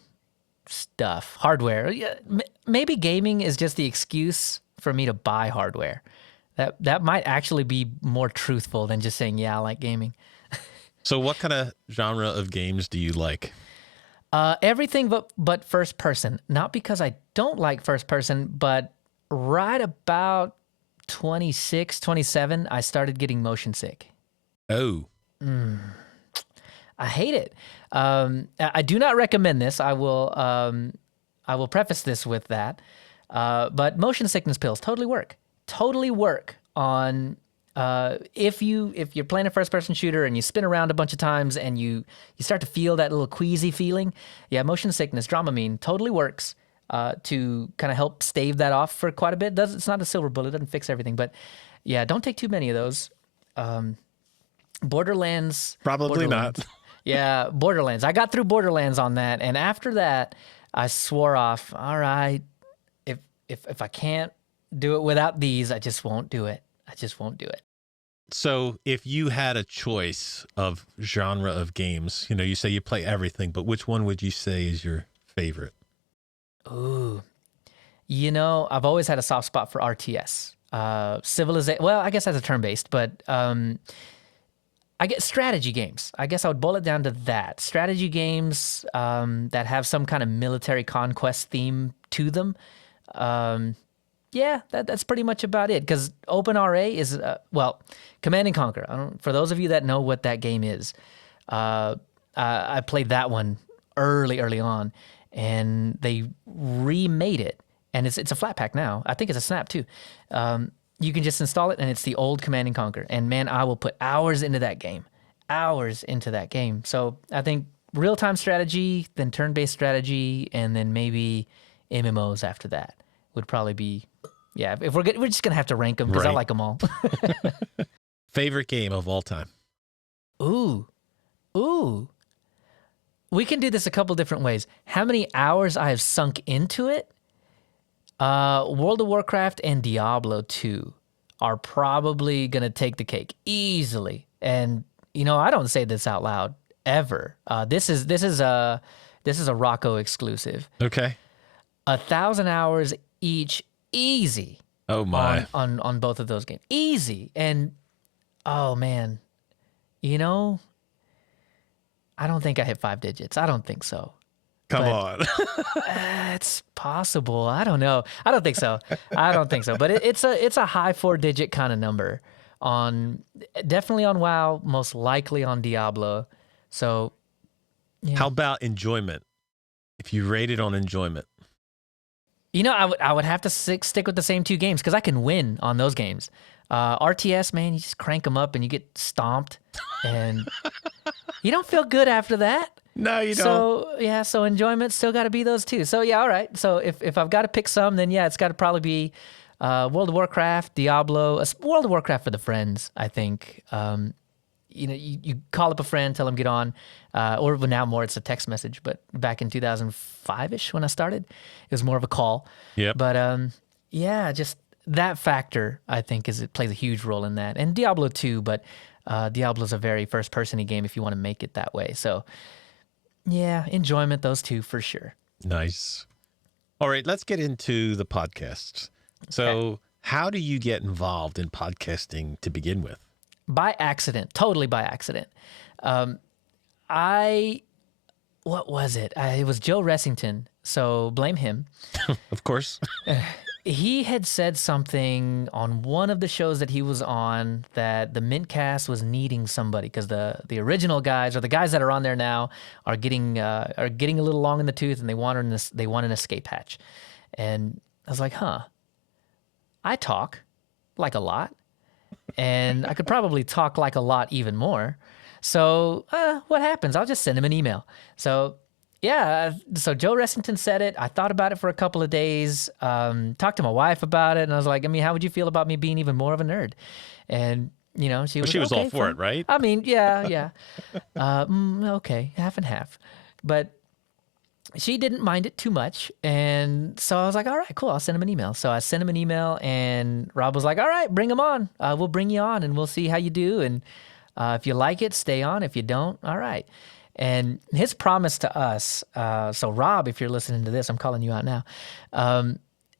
stuff, hardware. Yeah, maybe gaming is just the excuse for me to buy hardware. That might actually be more truthful than just saying, yeah, I like gaming. So what kind of genre of games do you like? Everything but first person. Not because I don't like first person, but right about 26, 27, I started getting motion sick. Oh, I hate it. I do not recommend this. I will preface this with that. But motion sickness pills totally work. Totally work on if you're playing a first person shooter and you spin around a bunch of times and you start to feel that little queasy feeling. Yeah, motion sickness, Dramamine totally works to kind of help stave that off for quite a bit. It's not a silver bullet, it doesn't fix everything, but yeah, don't take too many of those. Borderlands. probably not. Yeah, Borderlands. I got through Borderlands on that, and after that, I swore off. All right, if I can't do it without these, I just won't do it. I just won't do it. So if you had a choice of genre of games, you say you play everything, but which one would you say is your favorite? Ooh, I've always had a soft spot for RTS. Civilization. Well, I guess that's a turn-based, but I get strategy games. I guess I would boil it down to that. Strategy games that have some kind of military conquest theme to them. Yeah, that's pretty much about it. Because OpenRA is, Command and Conquer. For those of you that know what that game is, I played that one early on, and they remade it. And it's a flat pack now. I think it's a snap too. You can just install it, and it's the old Command and Conquer. And man, I will put hours into that game. So I think real-time strategy, then turn-based strategy, and then maybe MMOs after that would probably be, yeah. If we're just gonna have to rank them because I Right. like them all. Favorite game of all time? Ooh. We can do this a couple different ways. How many hours I have sunk into it? World of Warcraft and Diablo 2 are probably gonna take the cake easily. And I don't say this out loud ever. This is a Rocco exclusive. Okay. 1,000 hours each, easy. Oh my. On both of those games, easy. And oh man, I don't think I hit 5 digits. I don't think so. Come on. It's possible. I don't know. I don't think so. But it's a high 4-digit kind of number definitely on WoW, most likely on Diablo. So, yeah. How about enjoyment? If you rate it on enjoyment. I would have to stick with the same 2 games because I can win on those games. RTS, man, you just crank them up and you get stomped, and you don't feel good after that. No, you don't. So enjoyment still got to be those 2. So yeah, all right. So if I've got to pick some, then yeah, it's got to probably be World of Warcraft, Diablo, World of Warcraft for the friends, I think. You call up a friend, tell them get on, or now more it's a text message. But back in 2005-ish when I started, it was more of a call. Yep. But yeah, just that factor I think it plays a huge role in that, and Diablo 2. But Diablo's a very first-person-y game if you want to make it that way. So yeah, enjoyment, those 2 for sure. Nice. All right, let's get into the podcast. So Okay. How do you get involved in podcasting to begin with? By accident, totally by accident. What was it? It was Joe Ressington, so blame him. Of course. He had said something on one of the shows that he was on that the MintCast was needing somebody because the original guys, or the guys that are on there now, are getting a little long in the tooth, and they want an escape hatch. And I was like, I talk like a lot, and I could probably talk like a lot even more. So what happens? I'll just send him an email. So Yeah, so Joe Ressington said it. I thought about it for a couple of days, talked to my wife about it, and I was like, I mean, how would you feel about me being even more of a nerd? And, she Well, was she was all okay, for fine. it, right? I mean, yeah. Okay, half and half. But she didn't mind it too much. And so I was like, all right, cool. I'll send him an email. So I sent him an email, and Rob was like, all right, bring him on. We'll bring you on, and we'll see how you do. And if you like it, stay on. If you don't, all right. And his promise to us, so Rob, if you're listening to this, I'm calling you out now.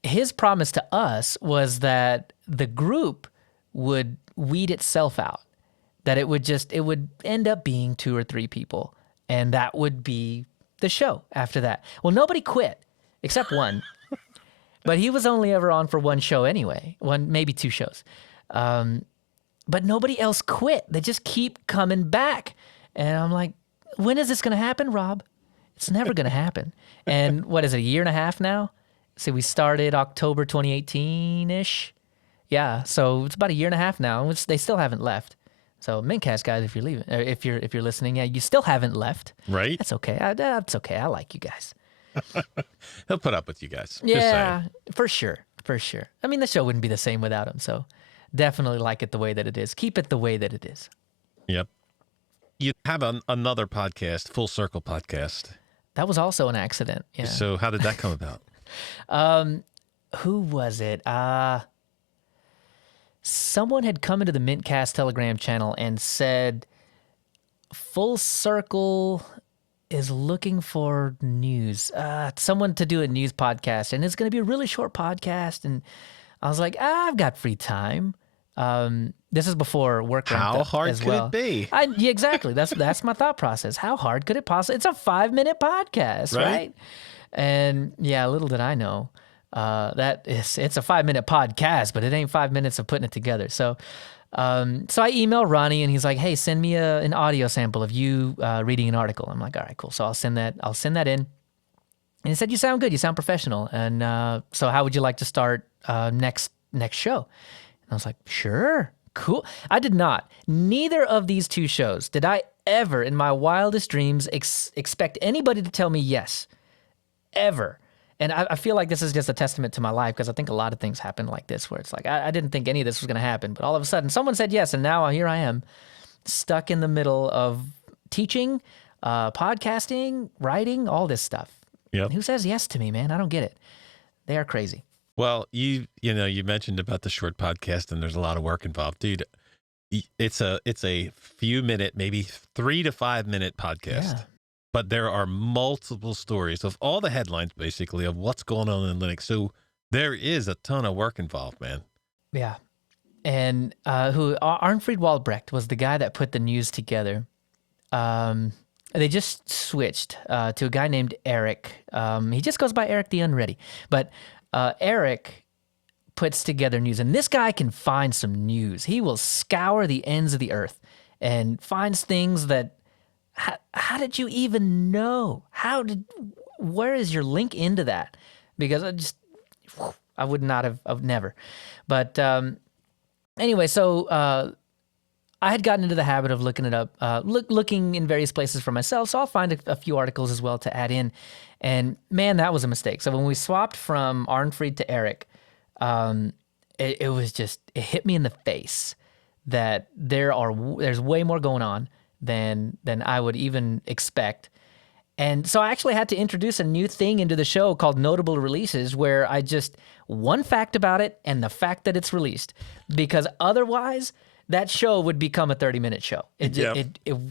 His promise to us was that the group would weed itself out, that it would end up being 2 or 3 people, and that would be the show after that. Well, nobody quit except one, but he was only ever on for one show anyway, maybe 2 shows. But nobody else quit. They just keep coming back. And I'm like, when is this going to happen, Rob? It's never going to happen. And what is it, a year and a half now? See, we started October 2018-ish. Yeah, so it's about a year and a half now. They still haven't left. So MintCast guys, if you're leaving, or if you're listening, yeah, you still haven't left. Right? That's okay. That's okay. I like you guys. He'll put up with you guys. Yeah, for sure. I mean, the show wouldn't be the same without him. So definitely like it the way that it is. Keep it the way that it is. Yep. You have another podcast, Full Circle Podcast. That was also an accident. Yeah. So how did that come about? Who was it? Someone had come into the MintCast Telegram channel and said, Full Circle is looking for news. Someone to do a news podcast, and it's going to be a really short podcast. And I was like, I've got free time. This is before work. How hard could it be? Yeah, exactly. That's my thought process. How hard could it possibly? It's a 5-minute podcast, right? And yeah, little did I know it's a 5-minute podcast, but it ain't 5 minutes of putting it together. So I emailed Ronnie, and he's like, "Hey, send me an audio sample of you reading an article." I'm like, "All right, cool." So I'll send that in. And he said, "You sound good. You sound professional. And so how would you like to start next show?" And I was like, "Sure, cool." I did not. Neither of these 2 shows did I ever, in my wildest dreams, expect anybody to tell me yes, ever. And I feel like this is just a testament to my life, because I think a lot of things happen like this, where it's like, I didn't think any of this was going to happen, but all of a sudden someone said yes, and now here I am, stuck in the middle of teaching, podcasting, writing, all this stuff. Yep. Who says yes to me, man? I don't get it. They are crazy. Well, you mentioned about the short podcast, and there's a lot of work involved, dude. It's a few minute, maybe 3 to 5 minute podcast. Yeah. But there are multiple stories of all the headlines, basically, of what's going on in Linux. So there is a ton of work involved, man. Yeah. And Arnfried Waldbrecht was the guy that put the news together. They just switched to a guy named Eric. He just goes by Eric the Unready. But Eric puts together news. And this guy can find some news. He will scour the ends of the earth and finds things that... How did you even know? Where is your link into that? Because I would not have never. But anyway, so I had gotten into the habit of looking it up, looking in various places for myself. So I'll find a few articles as well to add in. And man, that was a mistake. So when we swapped from Arnfried to Eric, it hit me in the face that there's way more going on than I would even expect. And so I actually had to introduce a new thing into the show called Notable Releases, where I just one fact about it and the fact that it's released, because otherwise that show would become a 30-minute show. It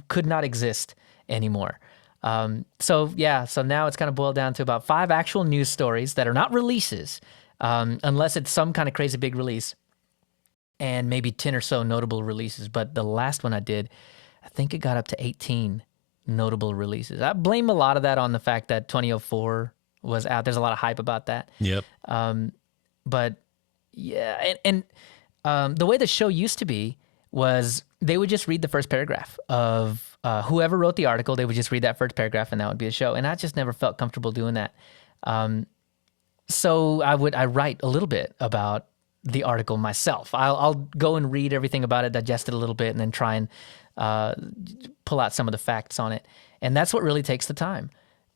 could not exist anymore. So now it's kind of boiled down to about 5 actual news stories that are not releases, unless it's some kind of crazy big release, and maybe 10 or so notable releases. But the last one I did, I think it got up to 18 notable releases. I blame a lot of that on the fact that 2004 was out. There's a lot of hype about that. Yep. But yeah, and the way the show used to be was they would just read the first paragraph of whoever wrote the article. They would just read that first paragraph, and that would be the show. And I just never felt comfortable doing that. So I write a little bit about the article myself. I'll go and read everything about it, digest it a little bit, and then try and pull out some of the facts on it. And that's what really takes the time.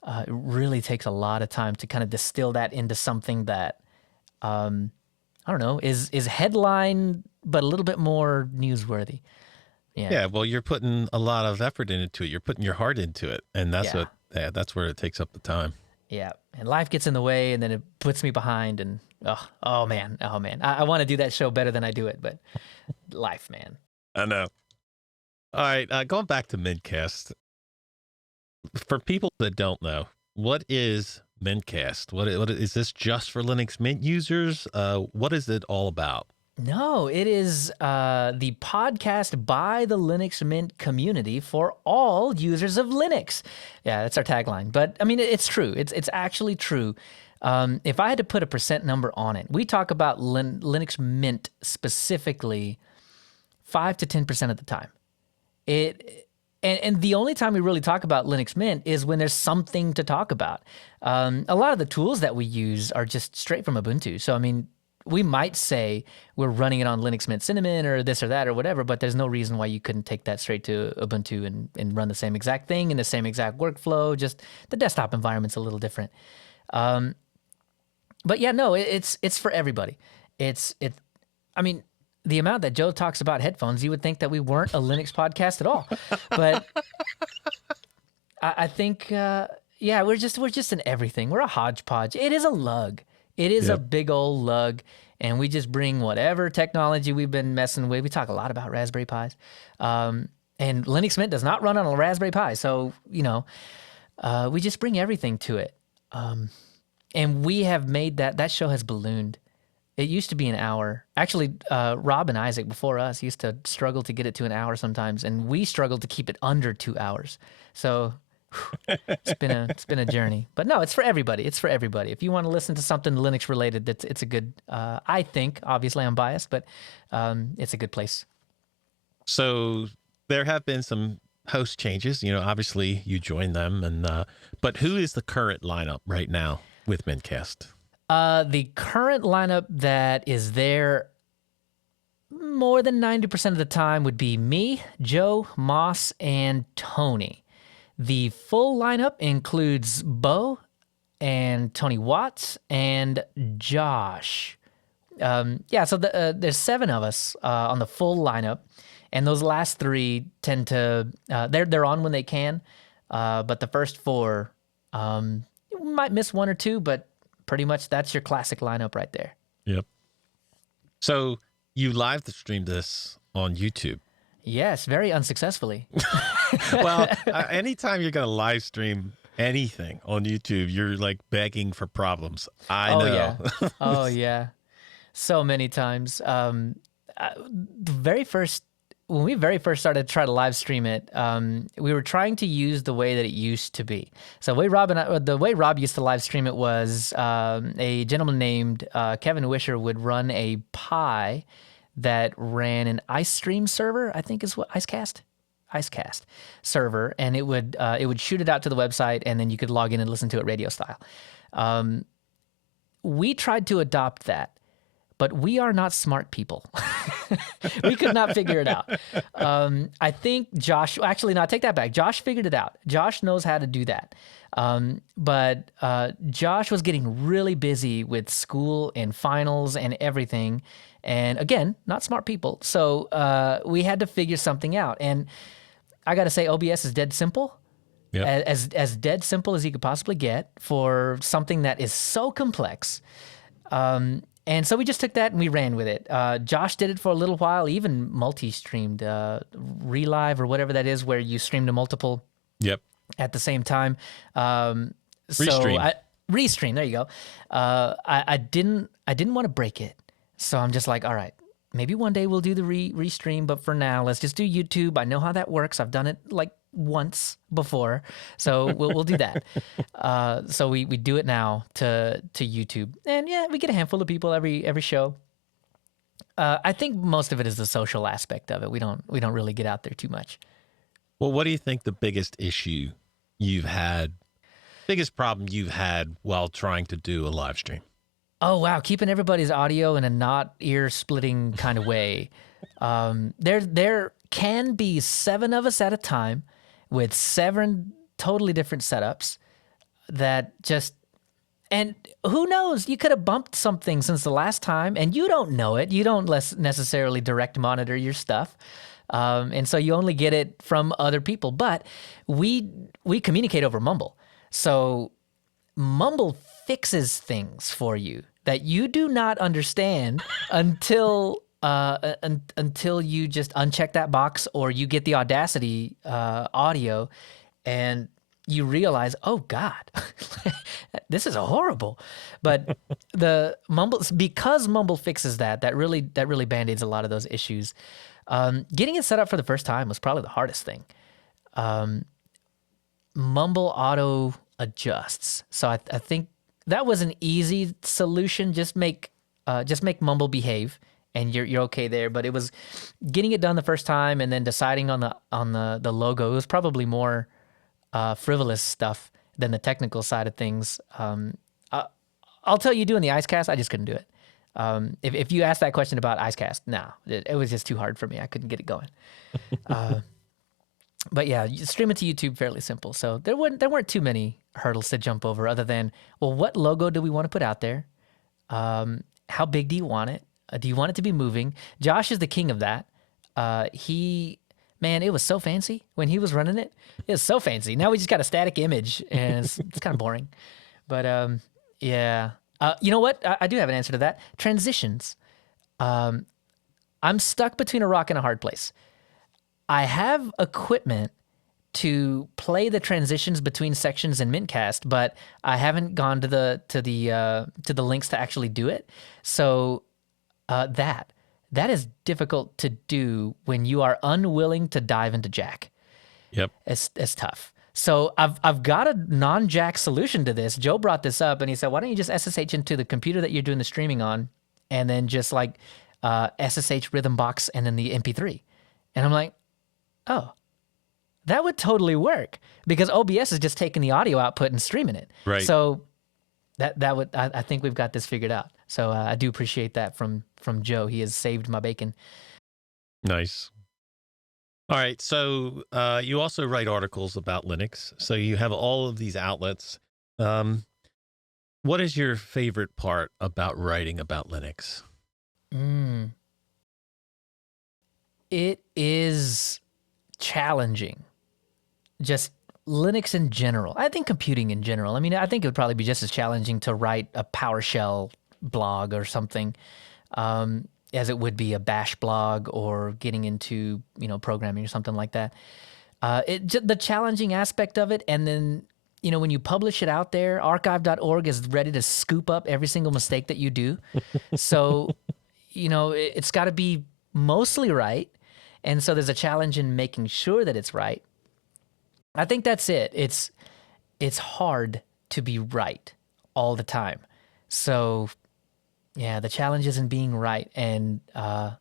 It really takes a lot of time to kind of distill that into something that, I don't know, is headline, but a little bit more newsworthy. Yeah. Yeah, well, you're putting a lot of effort into it. You're putting your heart into it, and that's Yeah. that's where it takes up the time. Yeah. And life gets in the way, and then it puts me behind. And oh man. I want to do that show better than I do it, but life, man. I know. All right, going back to MintCast. For people that don't know, what is MintCast? What is this just for Linux Mint users? What is it all about? No, it is the podcast by the Linux Mint community for all users of Linux. Yeah, that's our tagline. But I mean, it's true. It's actually true. If I had to put a percent number on it, we talk about Linux Mint specifically 5 to 10% of the time. And the only time we really talk about Linux Mint is when there's something to talk about. A lot of the tools that we use are just straight from Ubuntu. So I mean, we might say we're running it on Linux Mint Cinnamon or this or that or whatever, but there's no reason why you couldn't take that straight to Ubuntu and run the same exact thing in the same exact workflow. Just the desktop environment's a little different. But yeah, no, it's for everybody. I mean, the amount that Joe talks about headphones, you would think that we weren't a Linux podcast at all. But I think, yeah, we're just in everything. We're a hodgepodge. It is a lug. It is a big old lug, and we just bring whatever technology we've been messing with. We talk a lot about Raspberry Pis, and Linux Mint does not run on a Raspberry Pi, so we just bring everything to it. And we have made that show has ballooned. It used to be an hour. Actually, Rob and Isaac before us used to struggle to get it to an hour sometimes, and we struggled to keep it under 2 hours. So. It's been a journey, but no, it's for everybody. It's for everybody. If you want to listen to something Linux related, it's a good. I think, obviously, I'm biased, but it's a good place. So there have been some host changes. Obviously you joined them, and but who is the current lineup right now with MintCast? The current lineup that is there more than 90% of the time would be me, Joe, Moss, and Tony. The full lineup includes Bo and Tony Watts and Josh. So there's 7 of us on the full lineup, and those last 3 tend to they're on when they can, but the first 4 you might miss 1 or 2, but pretty much that's your classic lineup right there. Yep. So you live streamed this on YouTube. Yes, very unsuccessfully. Well, anytime you're going to live stream anything on YouTube, you're like begging for problems. I know. Yeah. Oh, yeah. So many times. When we very first started to try to live stream it, we were trying to use the way that it used to be. So the way Rob used to live stream it was a gentleman named Kevin Wisher would run a Pi that ran an iStream server, I think is what IceCast server, and it would shoot it out to the website, and then you could log in and listen to it radio style. We tried to adopt that, but we are not smart people. We could not figure it out. I think Josh, actually, no, I take that back. Josh figured it out. Josh knows how to do that. But Josh was getting really busy with school and finals and everything. And again, not smart people. So we had to figure something out. And I got to say, OBS is dead simple. Yep. As dead simple as you could possibly get for something that is so complex. And so we just took that and we ran with it. Josh did it for a little while, even multi-streamed, Relive or whatever that is, where you stream to multiple at the same time. Restream. Restream, there you go. I didn't want to break it. So I'm just like, all right, maybe one day we'll do the restream, but for now, let's just do YouTube. I know how that works. I've done it like once before, so we'll do that. So we do it now to YouTube, and yeah, we get a handful of people every show. I think most of it is the social aspect of it. We don't really get out there too much. Well, what do you think the biggest issue biggest problem you've had while trying to do a live stream? Oh, wow. Keeping everybody's audio in a not ear-splitting kind of way. There can be 7 of us at a time with 7 totally different setups. that just, and who knows, you could have bumped something since the last time and you don't know it. You don't necessarily direct monitor your stuff. And so you only get it from other people, but we communicate over Mumble. So Mumble fixes things for you that you do not understand until until you just uncheck that box or you get the Audacity audio and you realize, oh God, this is horrible. But the Mumble, because Mumble fixes that really band-aids a lot of those issues. Getting it set up for the first time was probably the hardest thing. Mumble auto adjusts, so I think that was an easy solution. Just make Mumble behave, and you're okay there. But it was getting it done the first time, and then deciding on the logo. It was probably more frivolous stuff than the technical side of things. I'll tell you, doing the Icecast, I just couldn't do it. If you asked that question about Icecast, no, it was just too hard for me. I couldn't get it going. But yeah, you stream it to YouTube, fairly simple. So there weren't too many hurdles to jump over, other than, well, what logo do we want to put out there? How big do you want it? Do you want it to be moving? Josh is the king of that. Man, it was so fancy when he was running it. It was so fancy. Now we just got a static image, and it's kind of boring. But yeah. You know what? I do have an answer to that. Transitions. I'm stuck between a rock and a hard place. I have equipment to play the transitions between sections in MintCast, but I haven't gone to the links to actually do it. So that is difficult to do when you are unwilling to dive into Jack. Yep. It's tough. So I've got a non-Jack solution to this. Joe brought this up, and he said, why don't you just SSH into the computer that you're doing the streaming on, and then just like SSH Rhythm Box and then the MP3. And I'm like, oh, that would totally work, because OBS is just taking the audio output and streaming it. Right. So that would, I think we've got this figured out. So I do appreciate that from Joe. He has saved my bacon. Nice. All right. So you also write articles about Linux. So you have all of these outlets. What is your favorite part about writing about Linux? It is challenging. Just Linux in general. I think computing in general. I mean, I think it would probably be just as challenging to write a PowerShell blog or something as it would be a Bash blog or getting into, programming or something like that. The challenging aspect of it, and then, when you publish it out there, archive.org is ready to scoop up every single mistake that you do. So, it's got to be mostly right. And so there's a challenge in making sure that it's right. I think that's it. It's hard to be right all the time. So, yeah, the challenge is in being right. And, that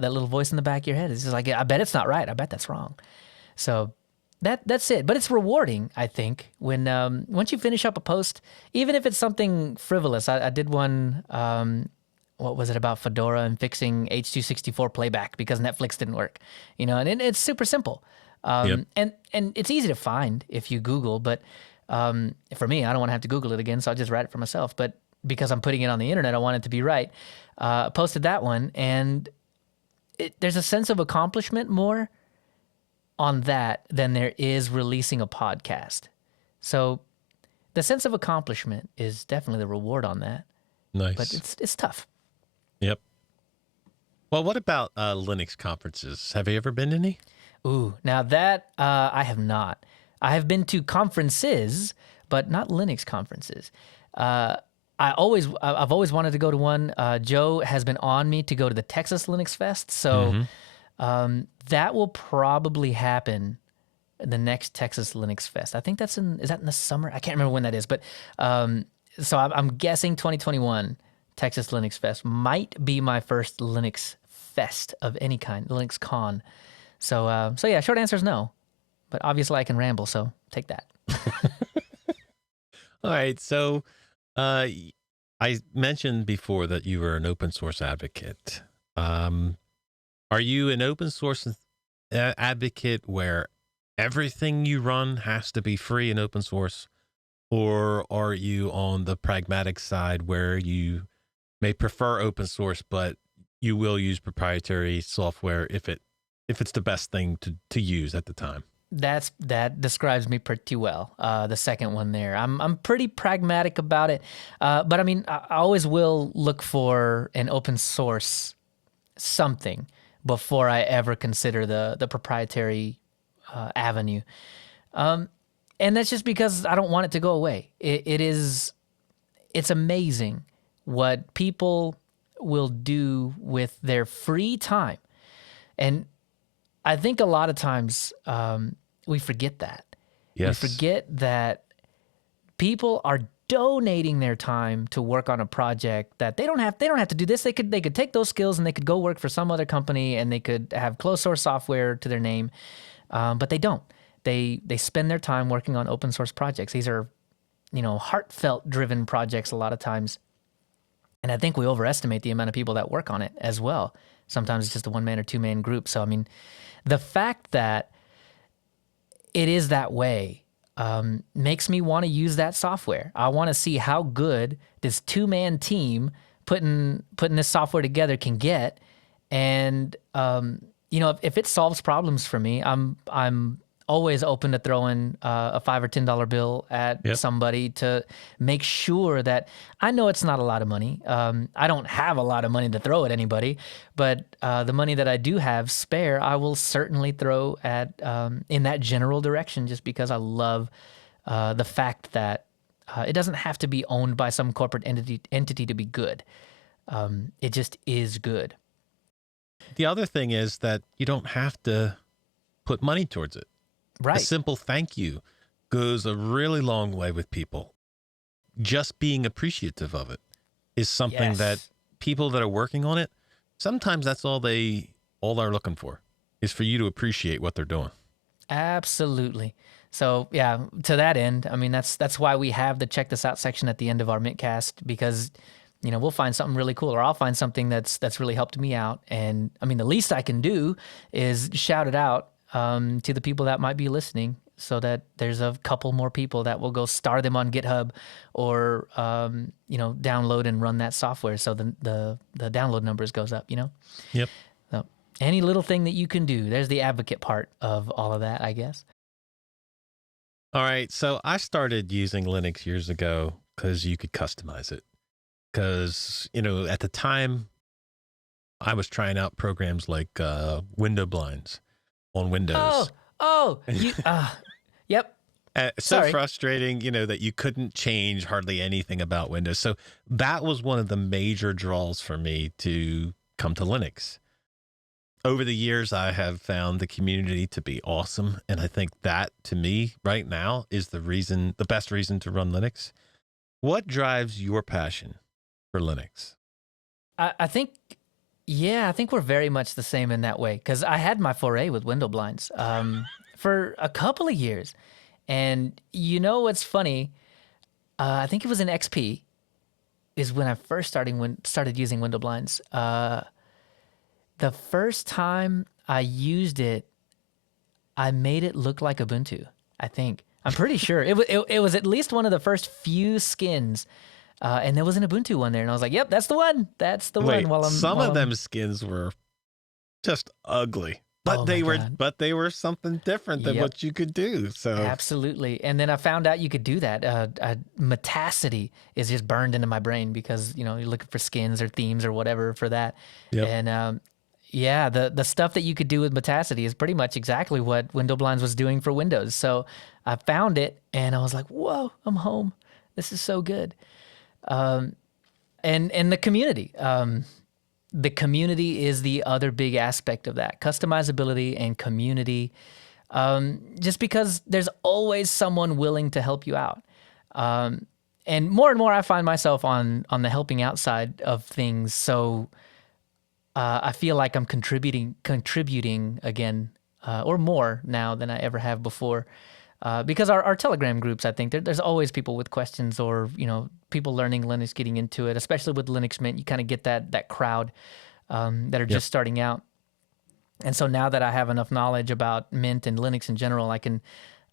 little voice in the back of your head is just like, I bet it's not right. I bet that's wrong. So that's it. But it's rewarding, I think, when once you finish up a post, even if it's something frivolous. I did one, what was it, about Fedora and fixing H.264 playback because Netflix didn't work, and it's super simple. And it's easy to find if you Google, but for me, I don't want to have to Google it again, so I'll just write it for myself. But because I'm putting it on the internet, I want it to be right. Posted that one, and there's a sense of accomplishment more on that than there is releasing a podcast. So the sense of accomplishment is definitely the reward on that. Nice. But it's tough. Yep. Well, what about Linux conferences? Have you ever been to any? Ooh, now that I have not. I have been to conferences, but not Linux conferences. I've always wanted to go to one. Joe has been on me to go to the Texas Linux Fest, so that will probably happen the next Texas Linux Fest. I think is that in the summer? I can't remember when that is, but so I'm guessing 2021 Texas Linux Fest might be my first Linux Fest of any kind, Linux Con. So yeah, short answer is no, but obviously I can ramble, so take that. All right. So I mentioned before that you were an open source advocate. Are you an open source advocate where everything you run has to be free and open source? Or are you on the pragmatic side where you may prefer open source, but you will use proprietary software if it's the best thing to use at the time? That describes me pretty well. The second one there, I'm pretty pragmatic about it, but I mean, I always will look for an open source something before I ever consider the proprietary avenue, and that's just because I don't want it to go away. It's amazing what people will do with their free time, and I think a lot of times we forget that. Yes. We forget that people are donating their time to work on a project that they don't have to do this. They could take those skills and they could go work for some other company and they could have closed source software to their name, but they don't. They spend their time working on open source projects. These are, heartfelt driven projects a lot of times. And I think we overestimate the amount of people that work on it as well. Sometimes it's just a 1-man or 2-man group. So, I mean, the fact that it is that way makes me want to use that software. I want to see how good this 2-man team putting this software together can get. And, if it solves problems for me, I'm always open to throwing a $5 or $10 bill at somebody to make sure that I know it's not a lot of money. I don't have a lot of money to throw at anybody, but the money that I do have spare, I will certainly throw at in that general direction, just because I love the fact that it doesn't have to be owned by some corporate entity to be good. It just is good. The other thing is that you don't have to put money towards it. Right. A simple thank you goes a really long way with people. Just being appreciative of it is something that people that are working on it, sometimes that's all they're looking for, is for you to appreciate what they're doing. Absolutely. So yeah, to that end, I mean, that's why we have the check this out section at the end of our MintCast, because we'll find something really cool, or I'll find something that's really helped me out. And I mean, the least I can do is shout it out to the people that might be listening, so that there's a couple more people that will go star them on GitHub, or download and run that software, so the download numbers goes up. Yep. So any little thing that you can do, there's the advocate part of all of that, I guess. All right. So I started using Linux years ago because you could customize it. Because, at the time, I was trying out programs like window blinds on Windows. Yep. So frustrating, that you couldn't change hardly anything about Windows. So that was one of the major draws for me to come to Linux. Over the years, I have found the community to be awesome. And I think that, to me, right now, is the best reason to run Linux. What drives your passion for Linux? I think we're very much the same in that way, because I had my foray with window blinds for a couple of years. And what's funny, I think it was in XP is when I first started using window blinds. The first time I used it, I made it look like Ubuntu, I think. I'm pretty sure. It was at least one of the first few skins. And there was an Ubuntu one there, and I was like, "Yep, that's the one. That's the one." Some of them skins were just ugly, but they were something different than what you could do. So absolutely. And then I found out you could do that. Metacity is just burned into my brain, because you're looking for skins or themes or whatever for that. Yep. And the stuff that you could do with Metacity is pretty much exactly what Window Blinds was doing for Windows. So I found it, and I was like, "Whoa, I'm home. This is so good." And the community. The community is the other big aspect of that. Customizability and community. Just because there's always someone willing to help you out. And more I find myself on the helping out side of things. So I feel like I'm contributing again, or more now than I ever have before. Because our Telegram groups, I think there's always people with questions, or people learning Linux, getting into it. Especially with Linux Mint, you kind of get that crowd that are just starting out. And so now that I have enough knowledge about Mint and Linux in general, I can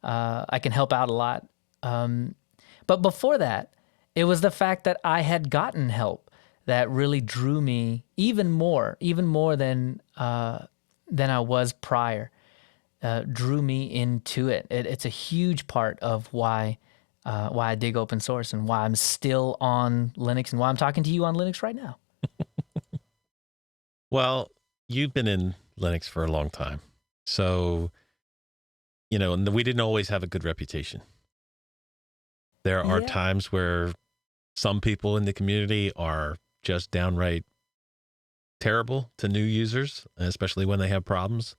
help out a lot. But before that, it was the fact that I had gotten help that really drew me even more than I was prior. Drew me into it. It's a huge part of why I dig open source and why I'm still on Linux and why I'm talking to you on Linux right now. Well, you've been in Linux for a long time. So, and we didn't always have a good reputation. There are times where some people in the community are just downright terrible to new users, especially when they have problems.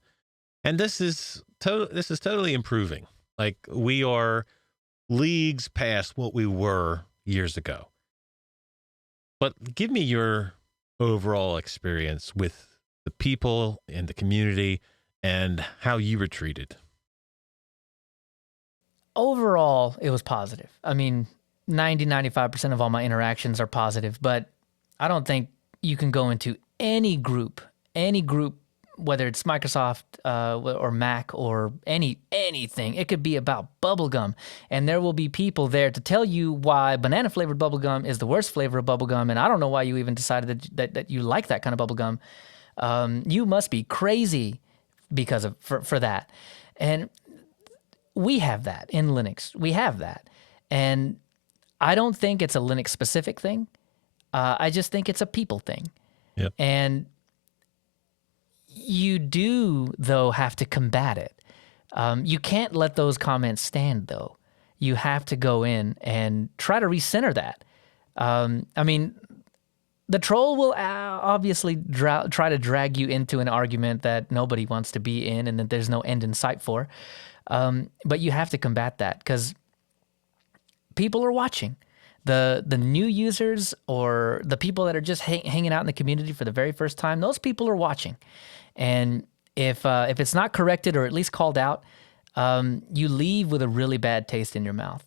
And this is totally improving. Like, we are leagues past what we were years ago. But give me your overall experience with the people and the community and how you were treated. Overall, it was positive. I mean, 95% of all my interactions are positive, but I don't think you can go into any group, whether it's Microsoft or Mac or anything. It could be about bubblegum, and there will be people there to tell you why banana-flavored bubblegum is the worst flavor of bubblegum, and I don't know why you even decided that you like that kind of bubblegum. You must be crazy for that. And we have that in Linux. We have that. And I don't think it's a Linux-specific thing. I just think it's a people thing. Yep. And you do, though, have to combat it. You can't let those comments stand, though. You have to go in and try to recenter that. I mean, the troll will obviously try to drag you into an argument that nobody wants to be in and that there's no end in sight for. But you have to combat that because people are watching. The new users or the people that are just hanging out in the community for the very first time, those people are watching. And if it's not corrected or at least called out, you leave with a really bad taste in your mouth.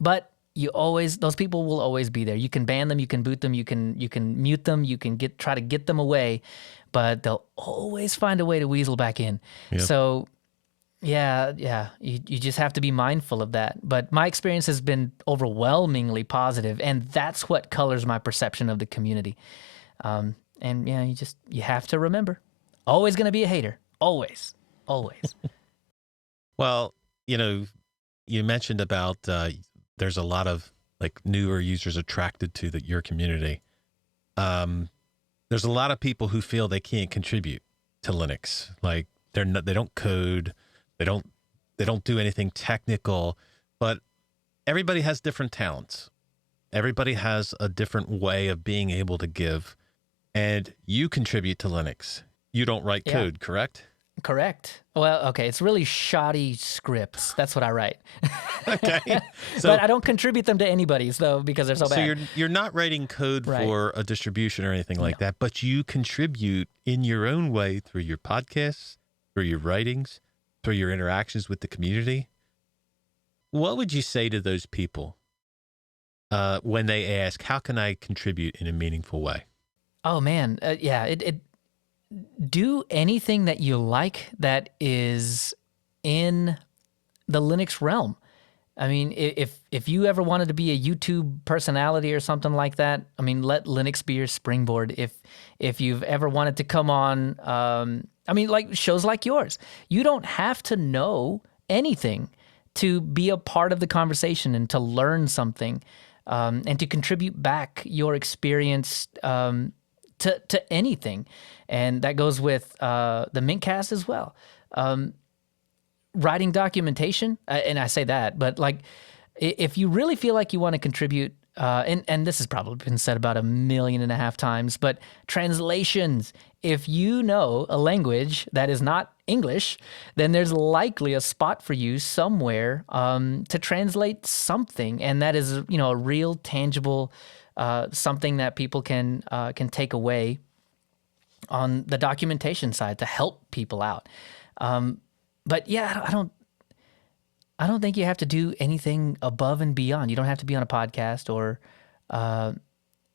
But those people will always be there. You can ban them, you can boot them, you can mute them, you can try to get them away, but they'll always find a way to weasel back in. Yep. So yeah, you just have to be mindful of that. But my experience has been overwhelmingly positive, and that's what colors my perception of the community. And yeah, you have to remember, always going to be a hater. Always. Well, you mentioned about there's a lot of like newer users attracted to your community. There's a lot of people who feel they can't contribute to Linux. Like they don't code, they don't do anything technical, but everybody has different talents. Everybody has a different way of being able to give. And you contribute to Linux. You don't write code, correct? Correct. Well, okay, it's really shoddy scripts. That's what I write. Okay. But I don't contribute them to anybody's, though, because they're so bad. So you're not writing code for a distribution or anything like that, but you contribute in your own way through your podcasts, through your writings, through your interactions with the community. What would you say to those people when they ask, how can I contribute in a meaningful way? Oh, man. Do anything that you like that is in the Linux realm. I mean, if you ever wanted to be a YouTube personality or something like that, I mean, let Linux be your springboard. If you've ever wanted to come on, I mean, like shows like yours, you don't have to know anything to be a part of the conversation and to learn something and to contribute back your experience to anything. And that goes with the MintCast as well. Writing documentation, and I say that, but like if you really feel like you want to contribute, and this has probably been said about 1.5 million times, but translations, if you know a language that is not English, then there's likely a spot for you somewhere to translate something, and that is a real tangible something that people can take away on the documentation side to help people out. But yeah, I don't think you have to do anything above and beyond. You don't have to be on a podcast or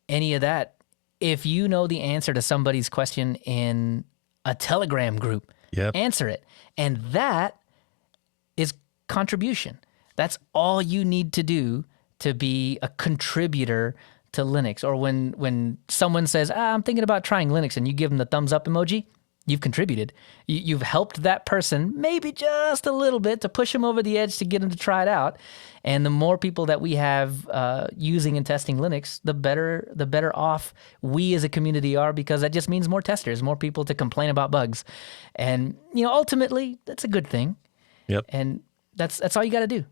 any of that. If you know the answer to somebody's question in a Telegram group, answer it. And that is contribution. That's all you need to do to be a contributor to Linux. Or when someone says, I'm thinking about trying Linux, and you give them the thumbs up emoji, you've contributed. You've helped that person maybe just a little bit to push them over the edge to get them to try it out. And the more people that we have using and testing Linux, the better off we as a community are, because that just means more testers, more people to complain about bugs. And, ultimately, that's a good thing. Yep. And that's all you got to do.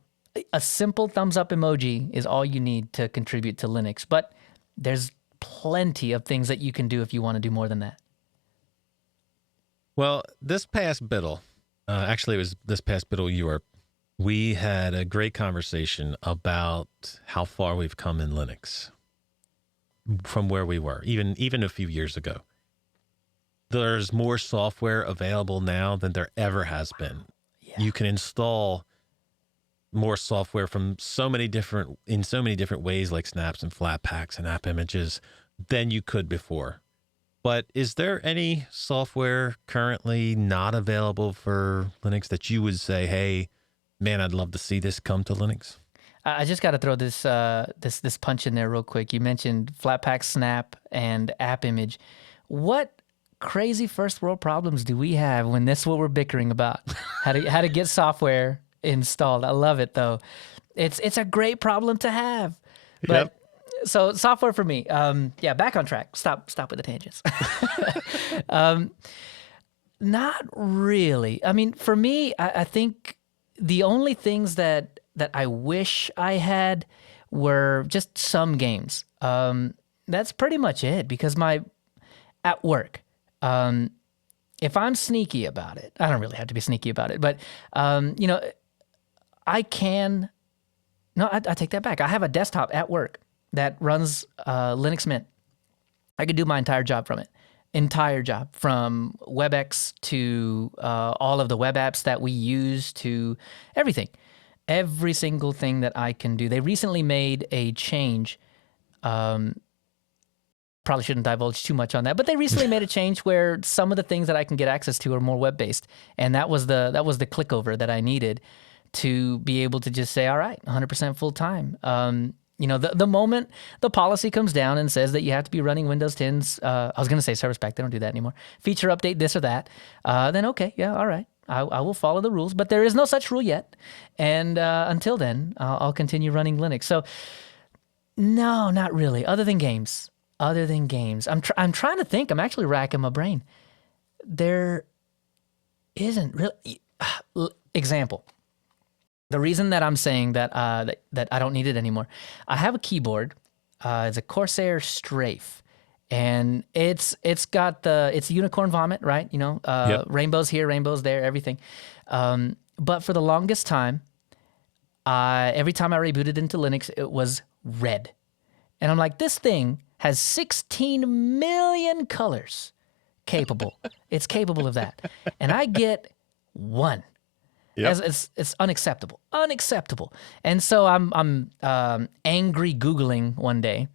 A simple thumbs up emoji is all you need to contribute to Linux. But there's plenty of things that you can do if you want to do more than that. Well, this past Biddle, actually it was this past Biddle Europe, we had a great conversation about how far we've come in Linux from where we were, even a few years ago. There's more software available now than there ever has been. Yeah. You can install more software in so many different ways, like snaps and Flatpaks and app images, than you could before. But is there any software currently not available for Linux that you would say, hey, man, I'd love to see this come to Linux? I just got to throw this punch in there real quick. You mentioned Flatpak, Snap, and App Image. What crazy first world problems do we have when this is what we're bickering about? how to get software installed. I love it though. It's a great problem to have. But Yep. So software for me. Back on track. Stop with the tangents. Not really. I mean, for me, I think the only things that I wish I had were just some games. That's pretty much it, because at work, if I'm sneaky about it, I don't really have to be sneaky about it, but I take that back. I have a desktop at work that runs Linux Mint. I could do my entire job from it. Entire job, from WebEx to all of the web apps that we use to everything. Every single thing that I can do. They recently made a change. Probably shouldn't divulge too much on that, but they recently made a change where some of the things that I can get access to are more web-based. And that was the click over that I needed to be able to just say, all right, 100% full time. The moment the policy comes down and says that you have to be running Windows 10's, I was going to say Service Pack, they don't do that anymore, feature update this or that, then okay, yeah, all right, I will follow the rules, but there is no such rule yet. And until then, I'll continue running Linux. So no, not really, other than games. I'm trying to think, I'm actually racking my brain. There isn't really, example. The reason that I'm saying that that I don't need it anymore, I have a keyboard. It's a Corsair Strafe, and it's unicorn vomit, right? Yep. Rainbows here, rainbows there, everything. But for the longest time, every time I rebooted into Linux, it was red, and I'm like, this thing has 16 million colors capable. It's capable of that, and I get one. Yep. It's unacceptable, And so I'm angry Googling one day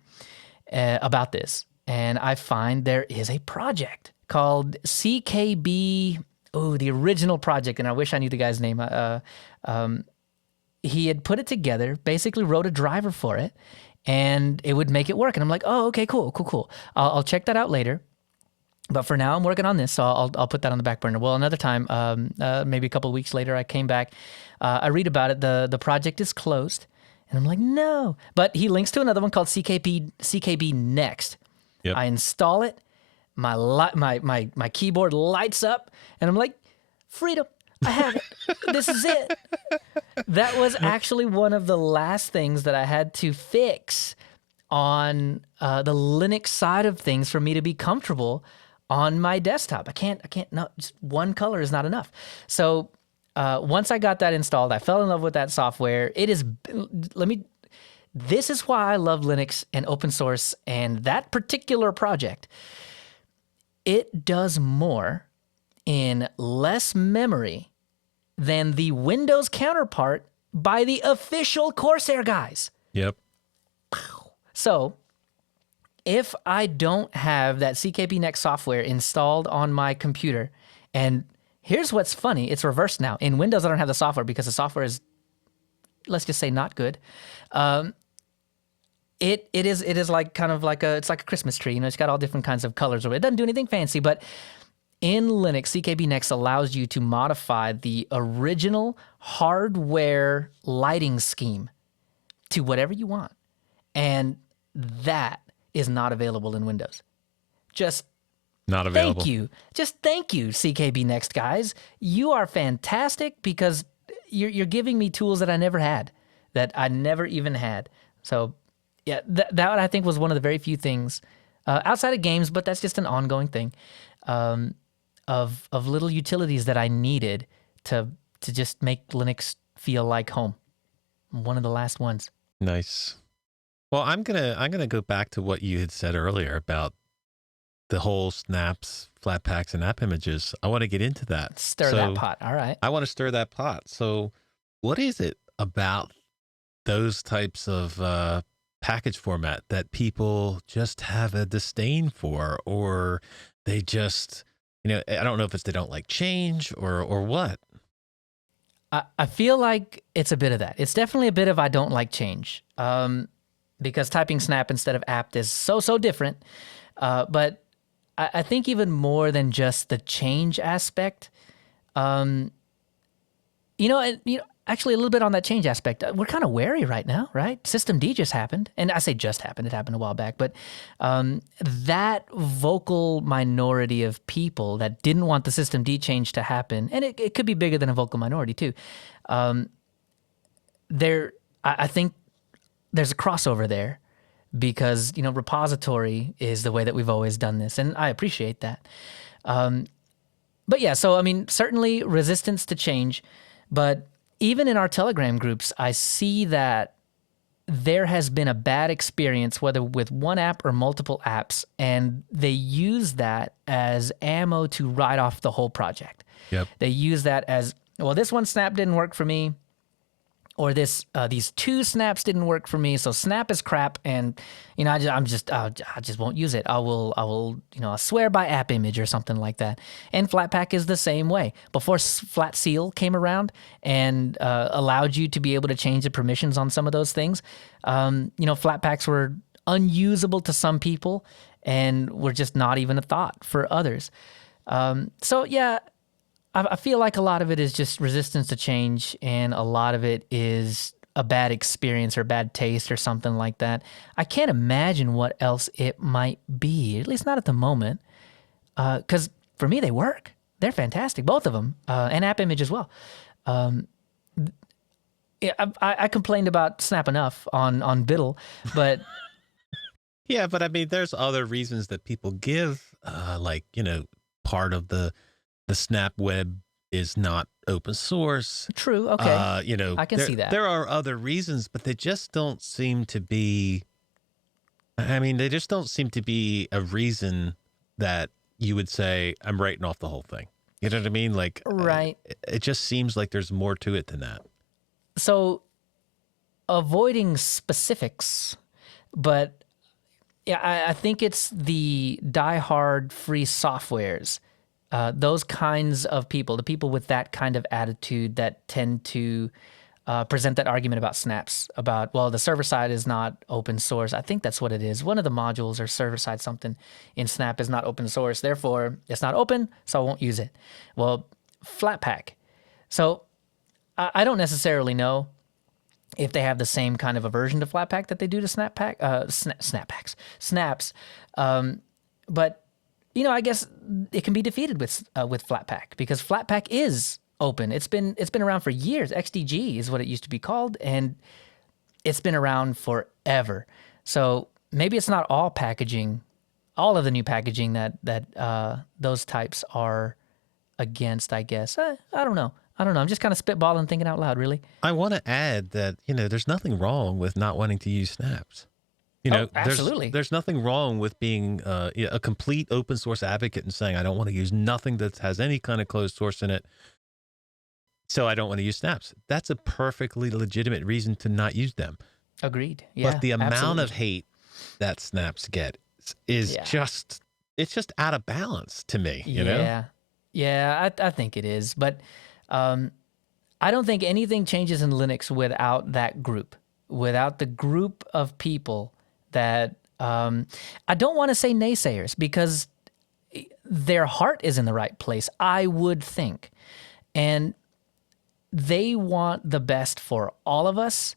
about this, and I find there is a project called CKB. Oh, the original project, and I wish I knew the guy's name. He had put it together, basically wrote a driver for it, and it would make it work. And I'm like, oh, okay, cool. I'll check that out later. But for now, I'm working on this, so I'll put that on the back burner. Well, another time, maybe a couple of weeks later, I came back. I read about it. The project is closed, and I'm like, no. But he links to another one called CKB Next. Yep. I install it. My keyboard lights up, and I'm like, freedom. I have it. This is it. That was actually one of the last things that I had to fix on the Linux side of things for me to be comfortable on my desktop. I can't, no, just one color is not enough. So once I got that installed, I fell in love with that software. This is why I love Linux and open source and that particular project. It does more in less memory than the Windows counterpart by the official Corsair guys. Yep. So if I don't have that CKB Next software installed on my computer, and here's what's funny, it's reversed now. In Windows, I don't have the software because the software is let's just say not good. Um, it is like kind of like it's like a Christmas tree. It's got all different kinds of colors. It doesn't do anything fancy, but in Linux, CKB Next allows you to modify the original hardware lighting scheme to whatever you want. And that is not available in Windows. Just Not available. thank you. Just thank you, CKB Next guys. You are fantastic because you're giving me tools that I never had, that I never even had. So yeah, that I think was one of the very few things outside of games, but that's just an ongoing thing. Of little utilities that I needed to just make Linux feel like home. One of the last ones. Nice. Well, I'm gonna go back to what you had said earlier about the whole snaps, Flatpaks, and app images. I want to get into that. Stir that pot. All right. I want to stir that pot. So, what is it about those types of package format that people just have a disdain for, or they just, I don't know if it's they don't like change or what. I feel like it's a bit of that. It's definitely a bit of I don't like change, because typing snap instead of apt is so different. But I think even more than just the change aspect, actually a little bit on that change aspect. We're kind of wary right now, right? System D just happened. And I say just happened. It happened a while back. But that vocal minority of people that didn't want the System D change to happen, and it could be bigger than a vocal minority too. I think there's a crossover there because, repository is the way that we've always done this. And I appreciate that. But yeah, so, certainly resistance to change, but even in our Telegram groups, I see that there has been a bad experience, whether with one app or multiple apps, and they use that as ammo to write off the whole project. Yep. They use that as, well, this one snap didn't work for me, or these two snaps didn't work for me, so snap is crap, and I just won't use it. I will I'll swear by app image or something like that. And Flatpak is the same way. Before Flat Seal came around and allowed you to be able to change the permissions on some of those things, Flatpaks were unusable to some people and were just not even a thought for others. So yeah. I feel like a lot of it is just resistance to change, and a lot of it is a bad experience or bad taste or something like that. I can't imagine what else it might be, at least not at the moment, because for me, they work. They're fantastic, both of them, and App Image as well. Yeah, I complained about Snap enough on Biddle, but... Yeah, but there's other reasons that people give, part of the Snap web is not open source. True. Okay. I can see that. There are other reasons, but they just don't seem to be. They just don't seem to be a reason that you would say I'm writing off the whole thing. You know what I mean? Like, right. It just seems like there's more to it than that. So, avoiding specifics, but yeah, I think it's the diehard free softwares. Those kinds of people, the people with that kind of attitude that tend to present that argument about snaps, about, well, the server side is not open source. I think that's what it is. One of the modules or server side something in Snap is not open source. Therefore, it's not open, so I won't use it. Well, Flatpak. So I don't necessarily know if they have the same kind of aversion to Flatpak that they do to snaps. But I guess it can be defeated with Flatpak because Flatpak is open. It's been around for years. XDG is what it used to be called, and it's been around forever. So maybe it's not all packaging, all of the new packaging that those types are against, I guess. I don't know. I'm just kind of spitballing, thinking out loud, really. I want to add that, there's nothing wrong with not wanting to use snaps. Absolutely. There's nothing wrong with being a complete open source advocate and saying, I don't want to use nothing that has any kind of closed source in it, so I don't want to use snaps. That's a perfectly legitimate reason to not use them. Agreed. Yeah. But the amount of hate that snaps get is just out of balance to me, you know? Yeah, I think it is. But I don't think anything changes in Linux without that group, without the group of people that I don't want to say naysayers because their heart is in the right place, I would think. And they want the best for all of us.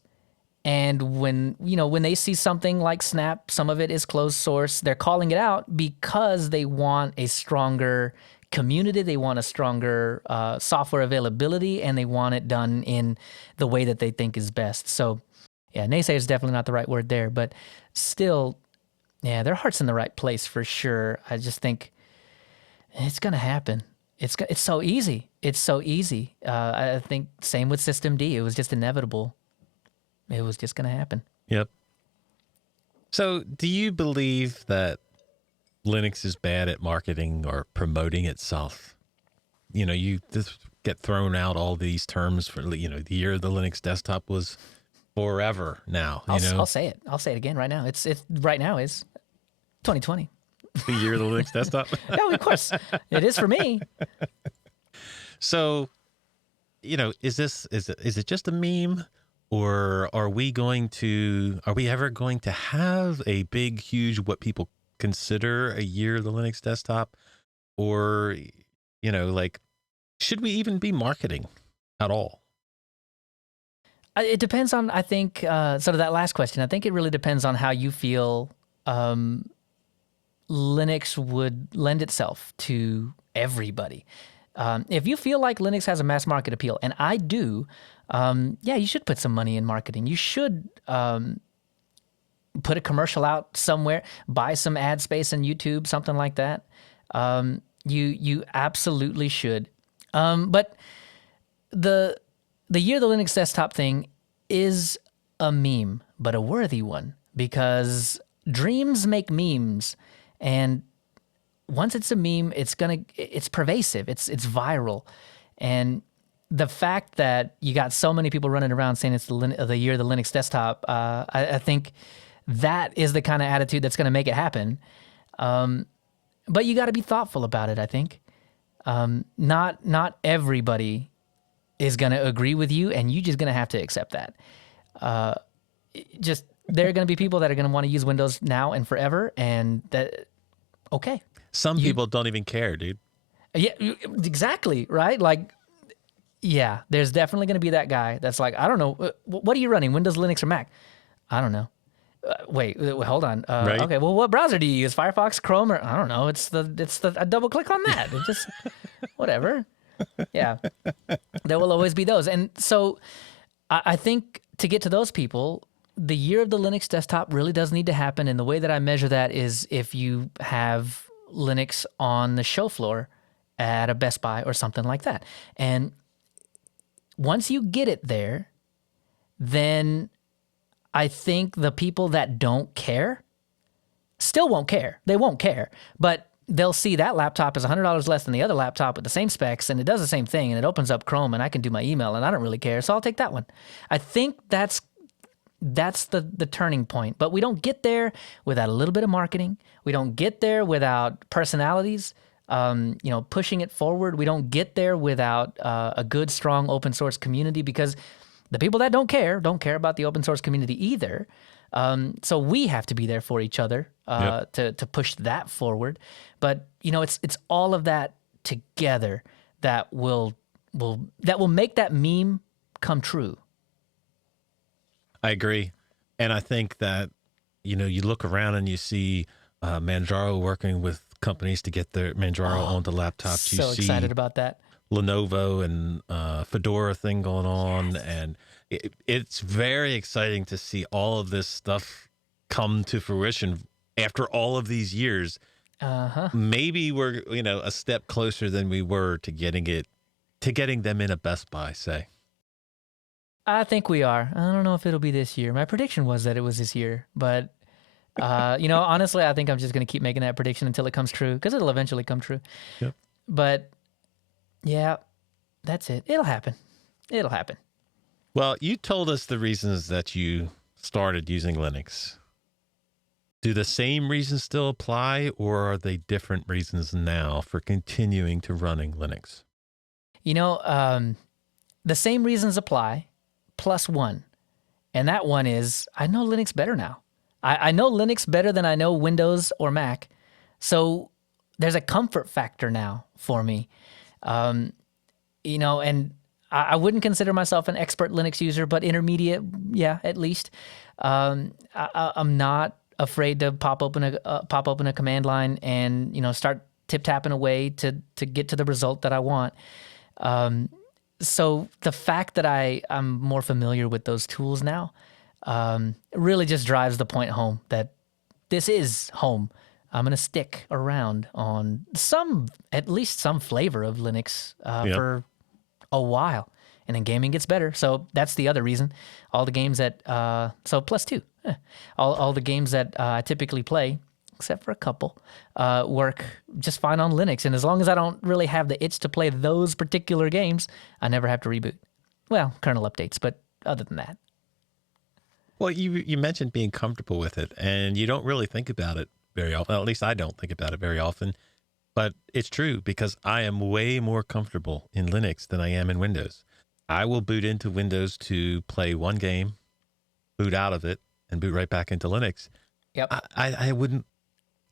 And when they see something like Snap, some of it is closed source, they're calling it out because they want a stronger community, they want a stronger software availability, and they want it done in the way that they think is best. So, yeah, naysayer is definitely not the right word there, but still, yeah, their heart's in the right place for sure. I just think it's going to happen. It's so easy. It's so easy. I think same with System D. It was just inevitable. It was just going to happen. Yep. So do you believe that Linux is bad at marketing or promoting itself? You just get thrown out all these terms for, the year the Linux desktop was forever now. I'll say it. I'll say it again right now. It's right now is 2020. The year of the Linux desktop? No, of course. It is for me. So, is it just a meme? Or are we ever going to have a big, huge, what people consider a year of the Linux desktop? Or, should we even be marketing at all? It depends on, I think, sort of that last question. I think it really depends on how you feel Linux would lend itself to everybody. If you feel like Linux has a mass market appeal, and I do, you should put some money in marketing. You should put a commercial out somewhere, buy some ad space on YouTube, something like that. You absolutely should. But the year of the Linux desktop thing is a meme, but a worthy one, because dreams make memes, and once it's a meme, it's pervasive, it's viral, and the fact that you got so many people running around saying it's the year of the Linux desktop, I think that is the kind of attitude that's going to make it happen. But you got to be thoughtful about it, I think. Not everybody is going to agree with you, and you're just going to have to accept that. There are going to be people that are going to want to use Windows now and forever, and that, okay. Some people don't even care, dude. Yeah, exactly, right? Like, yeah, there's definitely going to be that guy that's like, I don't know, what are you running, Windows, Linux, or Mac? I don't know. Wait, hold on. Right? Okay, well, what browser do you use? Firefox, Chrome, or I don't know. I double click on that. It just whatever. Yeah, there will always be those, and so I think to get to those people, the year of the Linux desktop really does need to happen. And the way that I measure that is if you have Linux on the show floor at a Best Buy or something like that, and once you get it there, then I think the people that don't care still won't care. They won't care, but they'll see that laptop is $100 less than the other laptop with the same specs, and it does the same thing, and it opens up Chrome, and I can do my email, and I don't really care, so I'll take that one. I think that's the turning point. But we don't get there without a little bit of marketing. We don't get there without personalities, pushing it forward. We don't get there without a good, strong open source community, because the people that don't care about the open source community either. So we have to be there for each other to push that forward. But it's all of that together that will make that meme come true. I agree. And I think that, you look around and you see Manjaro working with companies to get their Manjaro onto laptops. You see excited about that. Lenovo and Fedora thing going on. Yes. And it's very exciting to see all of this stuff come to fruition after all of these years. Maybe we're, a step closer than we were to getting them in a Best Buy, say. I think we are. I don't know if it'll be this year. My prediction was that it was this year, but honestly, I think I'm just going to keep making that prediction until it comes true, because it'll eventually come true. Yep. But yeah, that's it. It'll happen. Well, you told us the reasons that you started using Linux. Do the same reasons still apply, or are they different reasons now for continuing to running Linux? the same reasons apply, plus one. And that one is I know Linux better now. I know Linux better than I know Windows or Mac. So there's a comfort factor now for me. And I wouldn't consider myself an expert Linux user, but intermediate, yeah, at least. I'm not afraid to pop open a command line and start tip tapping away to get to the result that I want. So the fact that I'm more familiar with those tools now really just drives the point home that this is home. I'm going to stick around on at least some flavor of Linux for a while. And then gaming gets better. So that's the other reason. All the games that, so plus two, all the games that I typically play, except for a couple, work just fine on Linux. And as long as I don't really have the itch to play those particular games, I never have to reboot. Well, kernel updates, but other than that. Well, you mentioned being comfortable with it, and you don't really think about it very often. At least I don't think about it very often. But it's true, because I am way more comfortable in Linux than I am in Windows. I will boot into Windows to play one game, boot out of it, and boot right back into Linux. Yep. I wouldn't.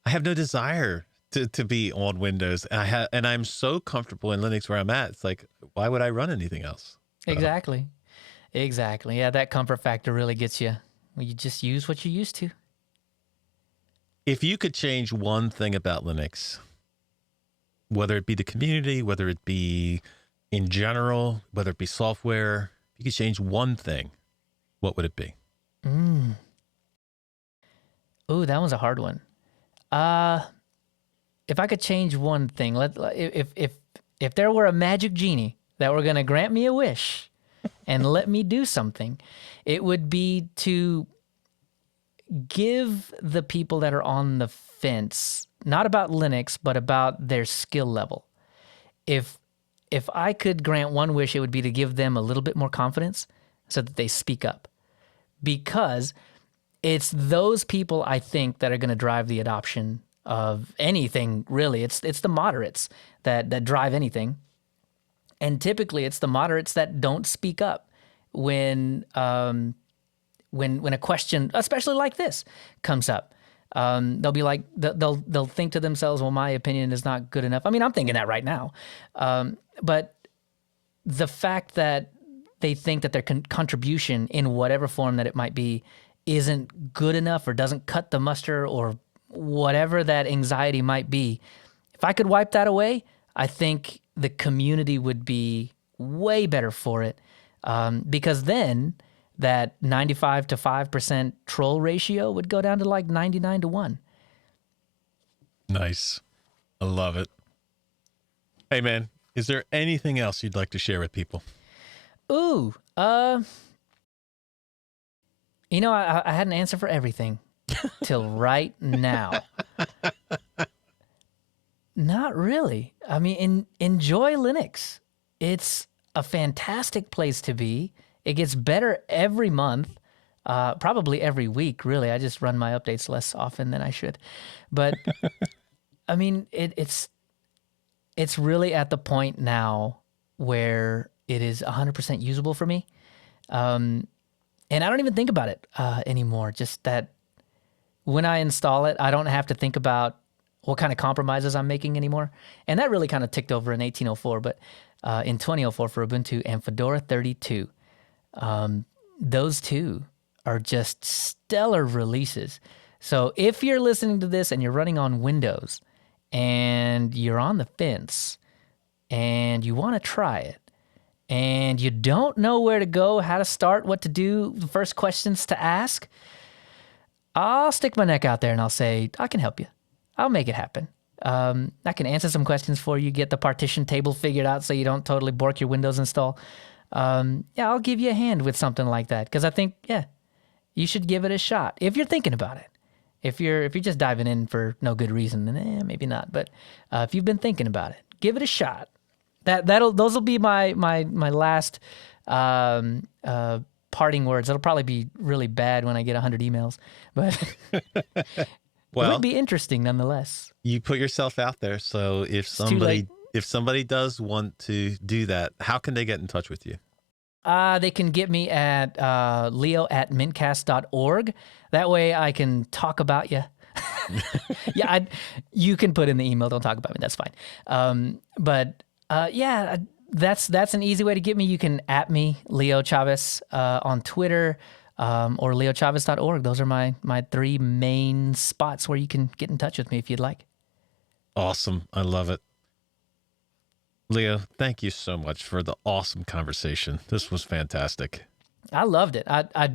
I have no desire to be on Windows, and I'm so comfortable in Linux where I'm at. It's like, why would I run anything else? Exactly. Yeah, that comfort factor really gets you. You just use what you're used to. If you could change one thing about Linux, whether it be the community, whether it be in general, whether it be software, if you could change one thing, what would it be? Ooh, that was a hard one. If I could change one thing, if there were a magic genie that were going to grant me a wish and let me do something, it would be to give the people that are on the fence, not about Linux, but about their skill level. If I could grant one wish, it would be to give them a little bit more confidence so that they speak up. Because it's those people, I think, that are going to drive the adoption of anything, really. It's the moderates that drive anything. And typically, it's the moderates that don't speak up when a question, especially like this, comes up. They'll be like, they'll think to themselves, well, my opinion is not good enough. I mean, I'm thinking that right now. But the fact that they think that their contribution in whatever form that it might be isn't good enough or doesn't cut the muster or whatever that anxiety might be, if I could wipe that away, I think the community would be way better for it. Because then that 95 to 5% troll ratio would go down to like 99 to 1. Nice. I love it. Hey, man, is there anything else you'd like to share with people? Ooh, I had an answer for everything till right now. Not really. I mean, enjoy Linux. It's a fantastic place to be. It gets better every month, probably every week, really. I just run my updates less often than I should. But, I mean, it's really at the point now where it is 100% usable for me. And I don't even think about it anymore. Just that when I install it, I don't have to think about what kind of compromises I'm making anymore. And that really kind of ticked over in 1804, but in 2004 for Ubuntu and Fedora 32. Those two are just stellar releases. So if you're listening to this and you're running on Windows and you're on the fence and you want to try it and you don't know where to go, how to start, what to do, the first questions to ask, I'll stick my neck out there and I'll say, I can help you. I'll make it happen. I can answer some questions for you, get the partition table figured out so you don't totally bork your Windows install. I'll give you a hand with something like that because I think, you should give it a shot if you're thinking about it. If you're just diving in for no good reason, then maybe not. But if you've been thinking about it, give it a shot. Those will be my last parting words. It'll probably be really bad when I get 100 emails, but well, it would be interesting nonetheless. You put yourself out there, so if somebody does want to do that, how can they get in touch with you? They can get me at leo@mintcast.org. That way I can talk about you. Yeah, you can put in the email. Don't talk about me. That's fine. That's an easy way to get me. You can @ me, Leo Chavez, on Twitter, or leochavez.org. Those are my 3 main spots where you can get in touch with me if you'd like. Awesome. I love it. Leo, thank you so much for the awesome conversation. This was fantastic. I loved it. I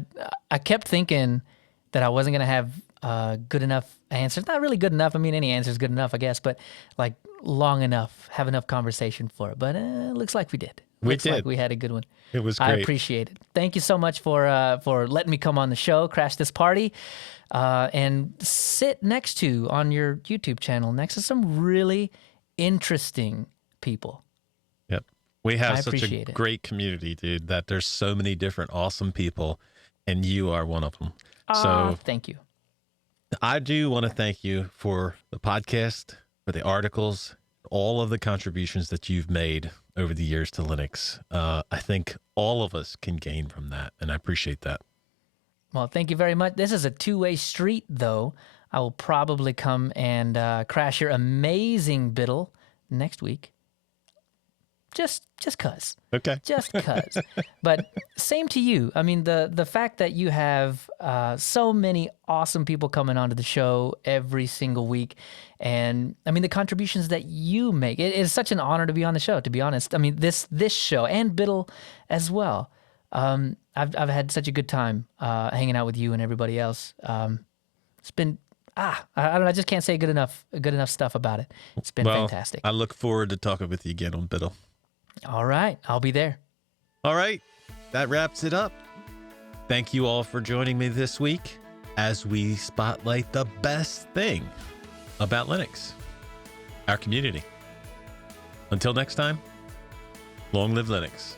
kept thinking that I wasn't going to have good enough answers. Not really good enough. I mean, any answer is good enough, I guess, but like long enough, have enough conversation for it. But it looks like we did. Looks like we had a good one. It was great. I appreciate it. Thank you so much for letting me come on the show, crash this party, and sit next to on your YouTube channel next to some really interesting people. Yep. We have such a great community, dude, that there's so many different awesome people, and you are one of them. So thank you. I do want to thank you for the podcast, for the articles, all of the contributions that you've made over the years to Linux. I think all of us can gain from that, and I appreciate that. Well, thank you very much. This is a two-way street, though. I will probably come and crash your amazing biddle next week. Just cuz. Okay. Just cuz. But same to you. I mean, the fact that you have so many awesome people coming onto the show every single week, and I mean the contributions that you make. It is such an honor to be on the show, to be honest. I mean, this show and Biddle as well. I've had such a good time hanging out with you and everybody else. It's been I don't know. I just can't say good enough stuff about it. It's been fantastic. I look forward to talking with you again on Biddle. All right. I'll be there. All right. That wraps it up. Thank you all for joining me this week as we spotlight the best thing about Linux, our community. Until next time, long live Linux.